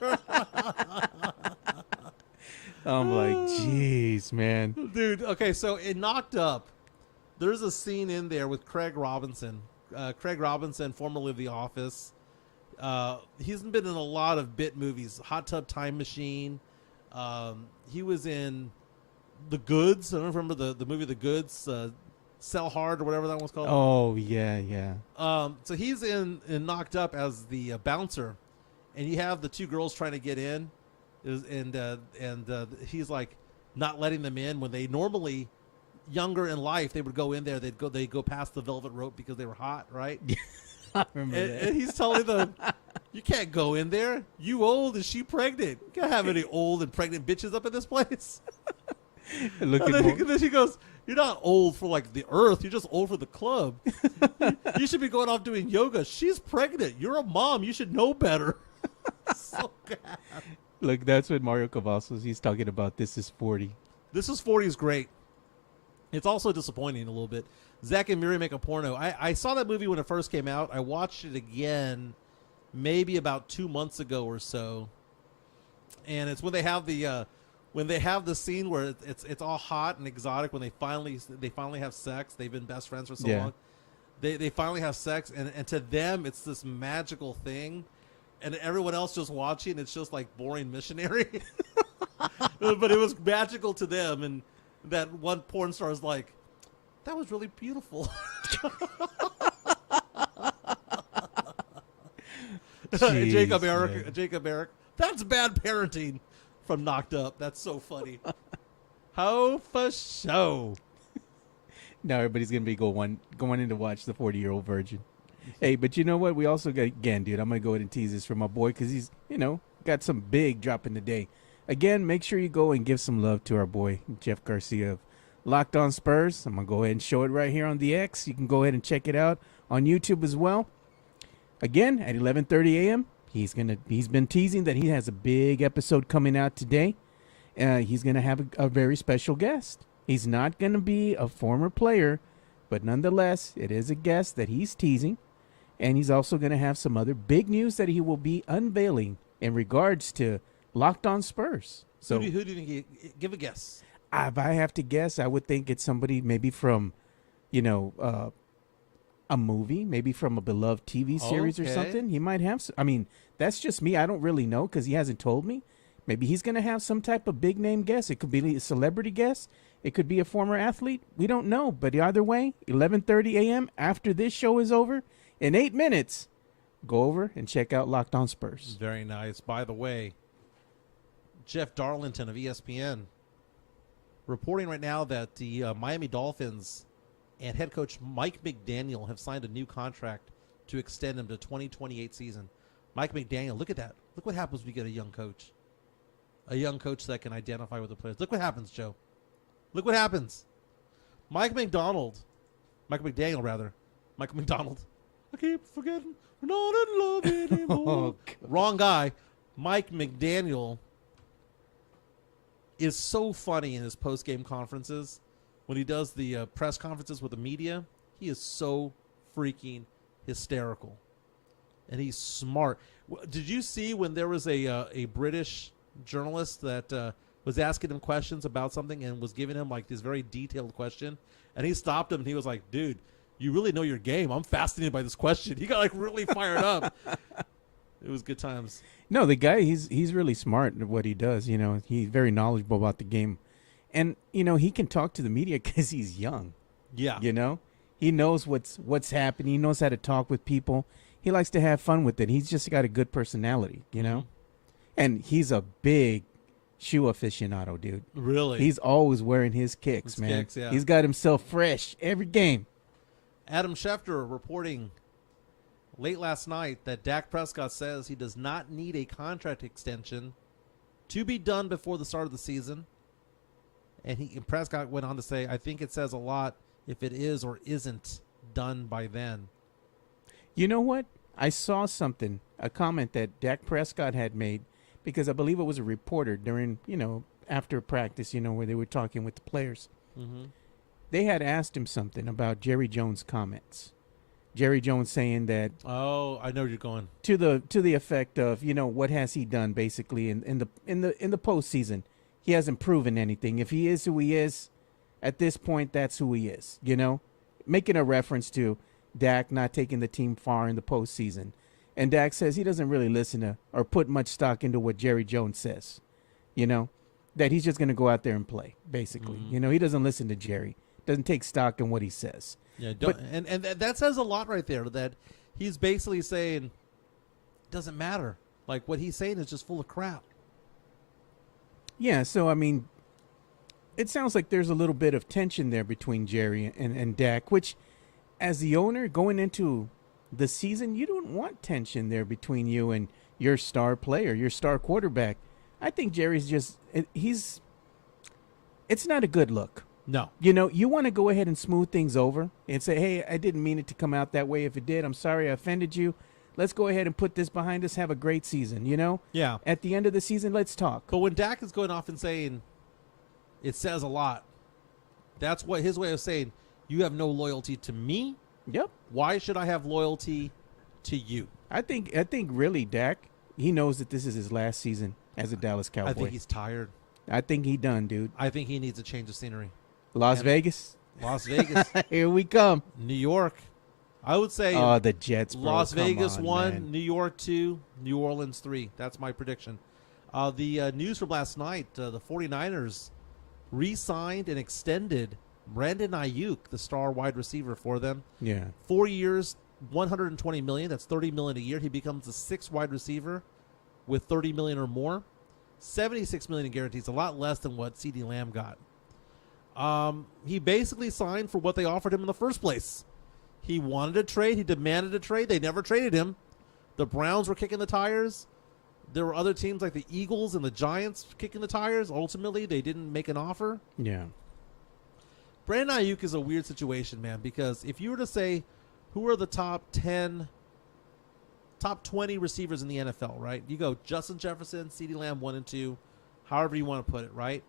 I'm like, jeez, man. Dude, okay, so in Knocked Up, there's a scene in there with Craig Robinson. Craig Robinson, formerly of The Office, He's been in a lot of bit movies. Hot Tub Time Machine. He was in The Goods. I don't remember the movie The Goods. Sell Hard or whatever that one's called. Oh, yeah. So he's in Knocked Up as the bouncer, and you have the two girls trying to get in, and he's like not letting them in when they normally, younger in life, they would go in there. They'd go past the velvet rope because they were hot, right? I remember that. And he's telling them, "You can't go in there. You old, and she pregnant. You can't have any old and pregnant bitches up in this place." And then she goes, "You're not old for like the earth. You're just old for the club. You should be going off doing yoga. She's pregnant. You're a mom. You should know better." So bad. Look, that's what Mario Cavazos, he's talking about. This is 40. This is 40 is great. It's also disappointing a little bit. Zach and Miri Make a Porno. I saw that movie when it first came out. I watched it again maybe about 2 months ago or so. And it's when they have the scene where it's all hot and exotic when they finally have sex. They've been best friends for so long. They finally have sex, and to them it's this magical thing, and everyone else just watching, it's just like boring missionary. But it was magical to them, and that one porn star is like, "That was really beautiful." Jeez, Jacob Eric, that's bad parenting. From Knocked Up. That's so funny. How for show. Now everybody's going to be going in to watch the 40-year-old virgin. Hey, but you know what? We also got, again, dude, I'm going to go ahead and tease this for my boy because he's, got some big dropping today. Again, make sure you go and give some love to our boy, Jeff Garcia of Locked On Spurs. I'm going to go ahead and show it right here on the X. You can go ahead and check it out on YouTube as well. Again, at 11:30 a.m., he's been teasing that he has a big episode coming out today. He's going to have a very special guest. He's not going to be a former player, but nonetheless, it is a guest that he's teasing. And he's also going to have some other big news that he will be unveiling in regards to Locked On Spurs. So who do you think give a guess? If I have to guess, I would think it's somebody maybe from, a movie, maybe from a beloved TV series or something. He might have. I mean, that's just me. I don't really know because he hasn't told me. Maybe he's going to have some type of big name guest. It could be a celebrity guest. It could be a former athlete. We don't know. But either way, 11:30 a.m. after this show is over, in 8 minutes, go over and check out Locked On Spurs. Very nice. By the way, Jeff Darlington of ESPN reporting right now that the Miami Dolphins and head coach Mike McDaniel have signed a new contract to extend him to 2028 season. Mike McDaniel, look at that. Look what happens when you get a young coach. A young coach that can identify with the players. Look what happens, Joe. Look what happens. Mike McDaniel. I keep forgetting. We're not in love anymore. Wrong guy. Mike McDaniel is so funny in his post-game conferences. When he does the press conferences with the media, he is so freaking hysterical. And he's smart. Did you see when there was a British journalist that was asking him questions about something and was giving him like this very detailed question? And he stopped him and he was like, "Dude, you really know your game. I'm fascinated by this question." He got like really fired up. It was good times. No, the guy, he's really smart at what he does. He's very knowledgeable about the game. And, he can talk to the media because he's young. Yeah. He knows what's happening. He knows how to talk with people. He likes to have fun with it. He's just got a good personality, Mm-hmm. And he's a big shoe aficionado, dude. Really? He's always wearing his kicks, man. Yeah. He's got himself fresh every game. Adam Schefter reporting late last night that Dak Prescott says he does not need a contract extension to be done before the start of the season. And Prescott went on to say, "I think it says a lot if it is or isn't done by then." You know what? I saw something, a comment that Dak Prescott had made, because I believe it was a reporter during, after practice, where they were talking with the players. Mm-hmm. They had asked him something about Jerry Jones' comments. Jerry Jones saying that, "Oh, I know where you're going." to the effect of, what has he done basically in the postseason? He hasn't proven anything. If he is who he is, at this point, that's who he is. Making a reference to Dak not taking the team far in the postseason. And Dak says he doesn't really listen to or put much stock into what Jerry Jones says, that he's just going to go out there and play, basically. He doesn't listen to Jerry, doesn't take stock in what he says. Yeah, and that says a lot right there, that he's basically saying it doesn't matter. Like, what he's saying is just full of crap. Yeah, so, I mean, it sounds like there's a little bit of tension there between Jerry and Dak, which, as the owner, going into the season, you don't want tension there between you and your star player, your star quarterback. I think Jerry's it's not a good look. No. You want to go ahead and smooth things over and say, hey, I didn't mean it to come out that way. If it did, I'm sorry I offended you. Let's go ahead and put this behind us, have a great season, Yeah. At the end of the season, let's talk. But when Dak is going off and saying it says a lot, that's what his way of saying, you have no loyalty to me. Yep. Why should I have loyalty to you? I think really, Dak, he knows that this is his last season as a Dallas Cowboy. I think he's tired. I think he done, dude. I think he needs a change of scenery. Las Vegas? Las Vegas. Here we come. New York. I would say the Jets, bro. Las Come Vegas on, 1, man. New York 2, New Orleans 3. That's my prediction. The news from last night, the 49ers re-signed and extended Brandon Ayuk, the star wide receiver for them. Yeah. 4 years, $120 million. That's $30 million a year. He becomes the sixth wide receiver with $30 million or more. $76 million in guarantees, a lot less than what CeeDee Lamb got. He basically signed for what they offered him in the first place. He wanted a trade. He demanded a trade. They never traded him. The Browns were kicking the tires. There were other teams like the Eagles and the Giants kicking the tires. Ultimately, they didn't make an offer. Yeah. Brandon Ayuk is a weird situation, man, because if you were to say who are the top 20 receivers in the NFL, right? You go Justin Jefferson, CeeDee Lamb 1 and 2, however you want to put it, right?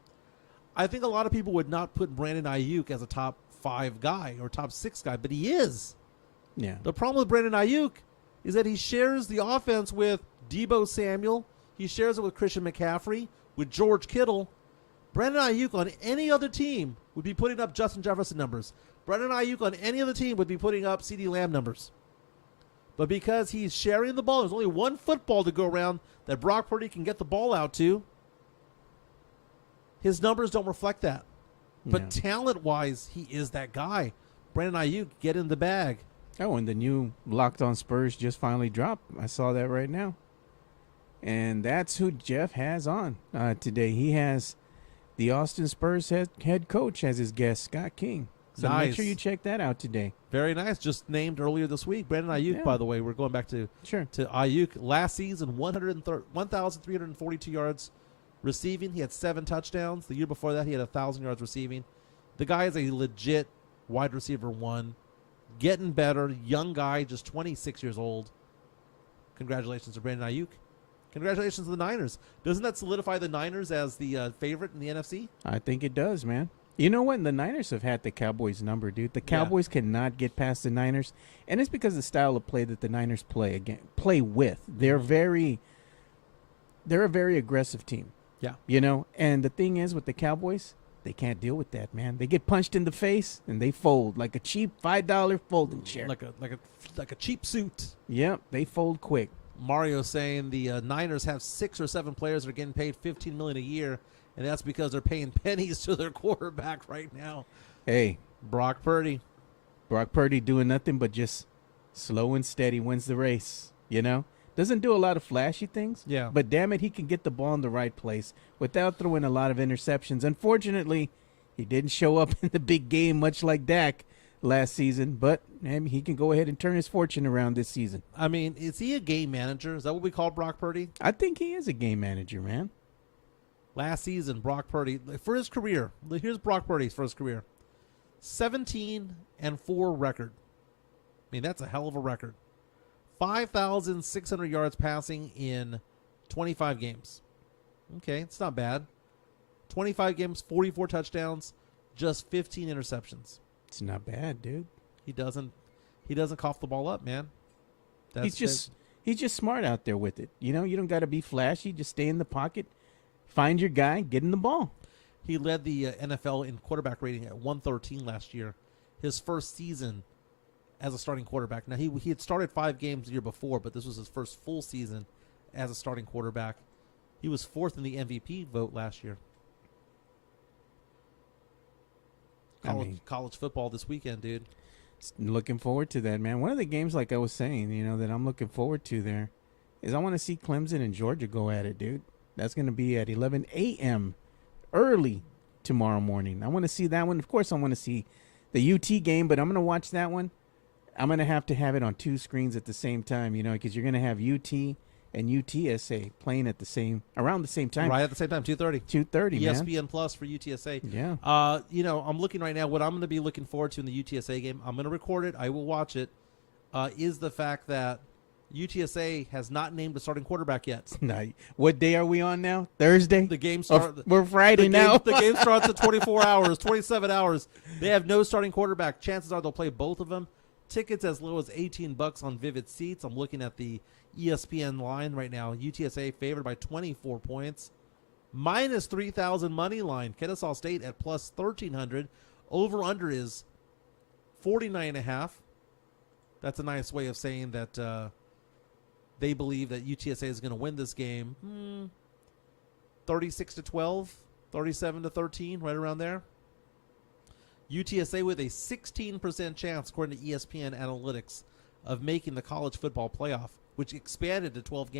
I think a lot of people would not put Brandon Ayuk as a top 5 guy or top 6 guy, but he is. Yeah. The problem with Brandon Ayuk is that he shares the offense with Deebo Samuel. He shares it with Christian McCaffrey, with George Kittle. Brandon Ayuk on any other team would be putting up Justin Jefferson numbers. Brandon Ayuk on any other team would be putting up CeeDee Lamb numbers. But because he's sharing the ball, there's only one football to go around that Brock Purdy can get the ball out to. His numbers don't reflect that. But talent-wise, he is that guy. Brandon Ayuk, get in the bag. Oh, and the new Locked On Spurs just finally dropped. I saw that right now. And that's who Jeff has on today. He has the Austin Spurs head coach as his guest, Scott King. So Nice. Make sure you check that out today. Very nice. Just named earlier this week. Brandon Ayuk, by the way. We're going back to Ayuk. Last season, 1,342 yards receiving. He had 7 touchdowns. The year before that, he had 1,000 yards receiving. The guy is a legit wide receiver 1. Getting better. Young guy, just 26 years old. Congratulations to Brandon Ayuk. Congratulations to the Niners. Doesn't that solidify the Niners as the favorite in the NFC? I think it does, man. You know what? The Niners have had the Cowboys' number, dude. The Cowboys cannot get past the Niners, and it's because of the style of play that the Niners play with. They're a very aggressive team. Yeah. And the thing is with the Cowboys, they can't deal with that, man. They get punched in the face and they fold like a cheap $5 folding chair. Like a cheap suit. Yep, they fold quick. Mario saying the Niners have 6 or 7 players that are getting paid $15 million a year, and that's because they're paying pennies to their quarterback right now. Hey, Brock Purdy doing nothing but just slow and steady wins the race. Doesn't do a lot of flashy things. Yeah. But damn it, he can get the ball in the right place without throwing a lot of interceptions. Unfortunately, he didn't show up in the big game, much like Dak last season, but he can go ahead and turn his fortune around this season. I mean, is he a game manager? Is that what we call Brock Purdy? I think he is a game manager, man. Last season, Brock Purdy, for his career, here's Brock Purdy's for his career. 17-4 record. I mean, that's a hell of a record. 5,600 yards passing in 25 games. Okay, it's not bad. 25 games, 44 touchdowns, just 15 interceptions. It's not bad, dude. He doesn't cough the ball up, man. He's just smart out there with it. You don't got to be flashy. Just stay in the pocket, find your guy, get in the ball. He led the NFL in quarterback rating at 113 last year. His first season as a starting quarterback. Now, he had started 5 games the year before, but this was his first full season as a starting quarterback. He was 4th in the MVP vote last year. College football this weekend, dude. Looking forward to that, man. One of the games, like I was saying, that I'm looking forward to there is I want to see Clemson and Georgia go at it, dude. That's going to be at 11 a.m. early tomorrow morning. I want to see that one. Of course, I want to see the UT game, but I'm going to watch that one. I'm going to have it on 2 screens at the same time, because you're going to have UT and UTSA playing at around the same time. Right at the same time, 2:30. 2:30, man. ESPN Plus for UTSA. Yeah. I'm looking right now. What I'm going to be looking forward to in the UTSA game, I'm going to record it. I will watch it, is the fact that UTSA has not named a starting quarterback yet. What day are we on now? Thursday? The game starts. We're Friday now. The game starts at 24 hours, 27 hours. They have no starting quarterback. Chances are they'll play both of them. Tickets as low as $18 on Vivid Seats. I'm looking at the ESPN line right now. UTSA favored by 24 points. Minus 3,000 money line. Kennesaw State at plus 1,300. Over-under is 49.5. That's a nice way of saying that they believe that UTSA is going to win this game. 36-12, 37-13, right around there. UTSA with a 16% chance, according to ESPN Analytics, of making the college football playoff, which expanded to 12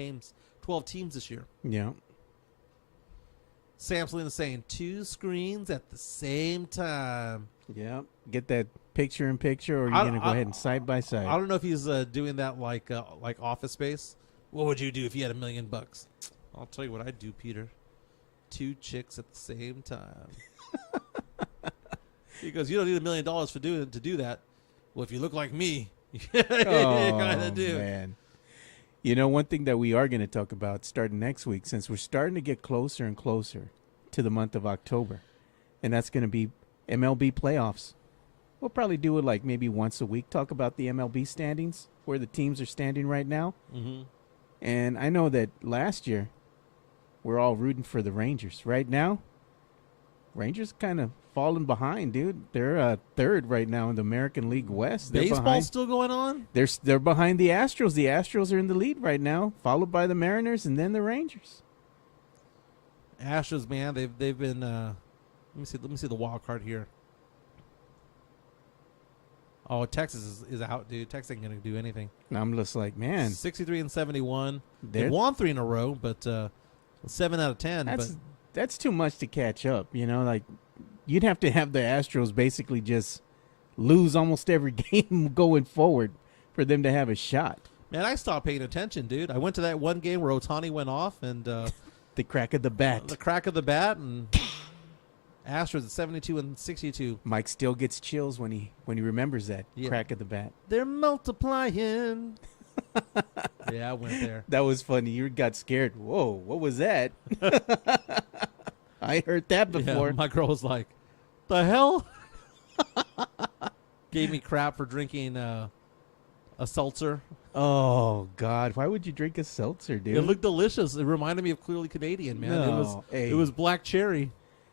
teams this year. Yeah. Samson is saying 2 screens at the same time. Yeah. Get that picture-in-picture, or you're going to go ahead and side-by-side. I don't know if he's doing that like Office Space. What would you do if you had $1 million? I'll tell you what I'd do, Peter. 2 chicks at the same time. He goes, you don't need $1 million to do that. Well, if you look like me, you kind of do. Man. One thing that we are going to talk about starting next week, since we're starting to get closer and closer to the month of October, and that's going to be MLB playoffs. We'll probably do it like maybe once a week, talk about the MLB standings, where the teams are standing right now. Mm-hmm. And I know that last year we're all rooting for the Rangers. Right now, Rangers kind of falling behind, dude. They're 3rd right now in the American League West. Baseball's still going on? They're behind the Astros. The Astros are in the lead right now, followed by the Mariners and then the Rangers. Astros, man, they've been let me see the wild card here. Oh, Texas is out, dude. Texas ain't going to do anything. And I'm just like, man. 63-71. They won 3 in a row, but 7 out of 10. That's too much to catch up, like you'd have to have the Astros basically just lose almost every game going forward for them to have a shot. Man, I stopped paying attention, dude. I went to that one game where Ohtani went off and the crack of the bat. The crack of the bat, and Astros at 72-62. Mike still gets chills when he remembers that crack of the bat. They're multiplying. Yeah, I went there. That was funny. You got scared. Whoa, what was that? I heard that before. Yeah, my girl was like, the hell? Gave me crap for drinking a seltzer. Oh, God. Why would you drink a seltzer, dude? It looked delicious. It reminded me of Clearly Canadian, man. No. It was black cherry.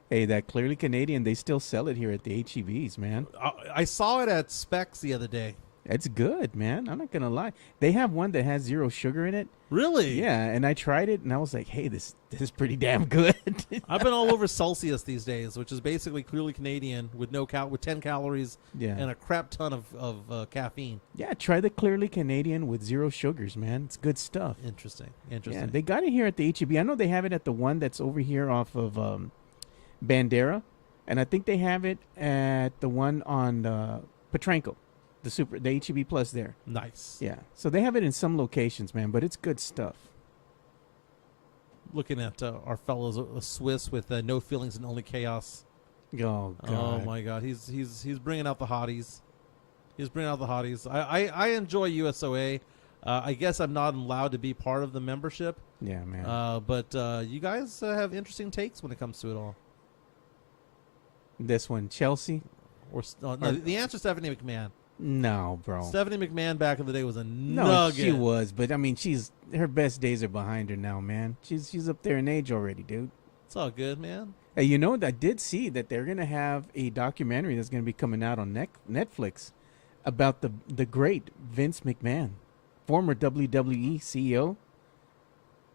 Hey, that Clearly Canadian, they still sell it here at the HEBs, man. I saw it at Specs the other day. It's good, man. I'm not going to lie. They have one that has 0 sugar in it. Really? Yeah, and I tried it, and I was like, hey, this is pretty damn good. I've been all over Celsius these days, which is basically Clearly Canadian with with 10 calories and a crap ton of caffeine. Yeah, try the Clearly Canadian with 0 sugars, man. It's good stuff. Interesting. Yeah, they got it here at the HEB. I know they have it at the one that's over here off of Bandera, and I think they have it at the one on Petranco. The HEB Plus there. Nice. Yeah. So they have it in some locations, man, but it's good stuff. Looking at our fellows, a Swiss with no feelings and only chaos. Oh, God. Oh, my God. He's bringing out the hotties. He's bringing out the hotties. I enjoy USOA. I guess I'm not allowed to be part of the membership. Yeah, man. But you guys have interesting takes when it comes to it all. This one, Chelsea? No, the answer is Stephanie McMahon. No, bro. Stephanie McMahon back in the day was a nugget. No, she was, but I mean, her best days are behind her now, man. She's up there in age already, dude. It's all good, man. Hey, I did see that they're gonna have a documentary that's gonna be coming out on Netflix about the great Vince McMahon, former WWE CEO.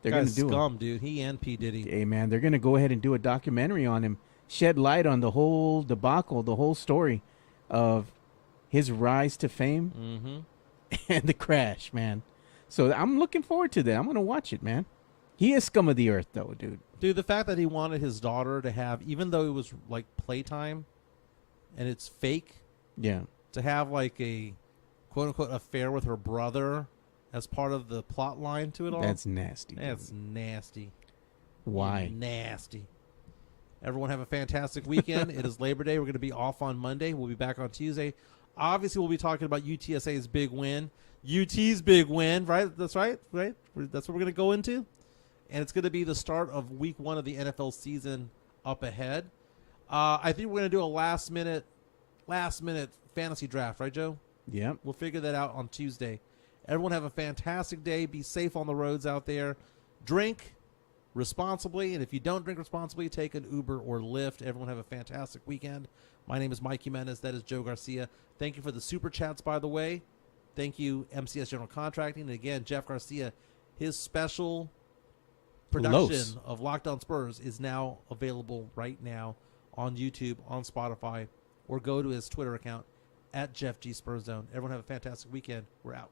They're going to do scum, dude. He and P. Diddy. Hey, man, they're going to go ahead and do a documentary on him, shed light on the whole debacle, the whole story of his rise to fame and the crash, man. So I'm looking forward to that. I'm going to watch it, man. He is scum of the earth, though, dude. Dude, the fact that he wanted his daughter to have, even though it was like playtime and it's fake, Yeah. to have like a quote unquote affair with her brother as part of the plot line to it all. That's nasty. That's nasty. Why? Nasty. Everyone have a fantastic weekend. It is Labor Day. We're going to be off on Monday. We'll be back on Tuesday. Obviously, we'll be talking about UTSA's big win. UT's big win, right? That's right. Right? That's what we're going to go into. And it's going to be the start of week 1 of the NFL season up ahead. I think we're going to do a last minute fantasy draft, right, Joe? Yep. We'll figure that out on Tuesday. Everyone have a fantastic day. Be safe on the roads out there. Drink responsibly. And if you don't drink responsibly, take an Uber or Lyft. Everyone have a fantastic weekend. My name is Mike Jimenez. That is Joe Garcia. Thank you for the super chats, by the way. Thank you, MCS General Contracting. And again, Jeff Garcia, his special production of Locked On Spurs is now available right now on YouTube, on Spotify, or go to his Twitter account at Jeff G Spurs Zone. Everyone have a fantastic weekend. We're out.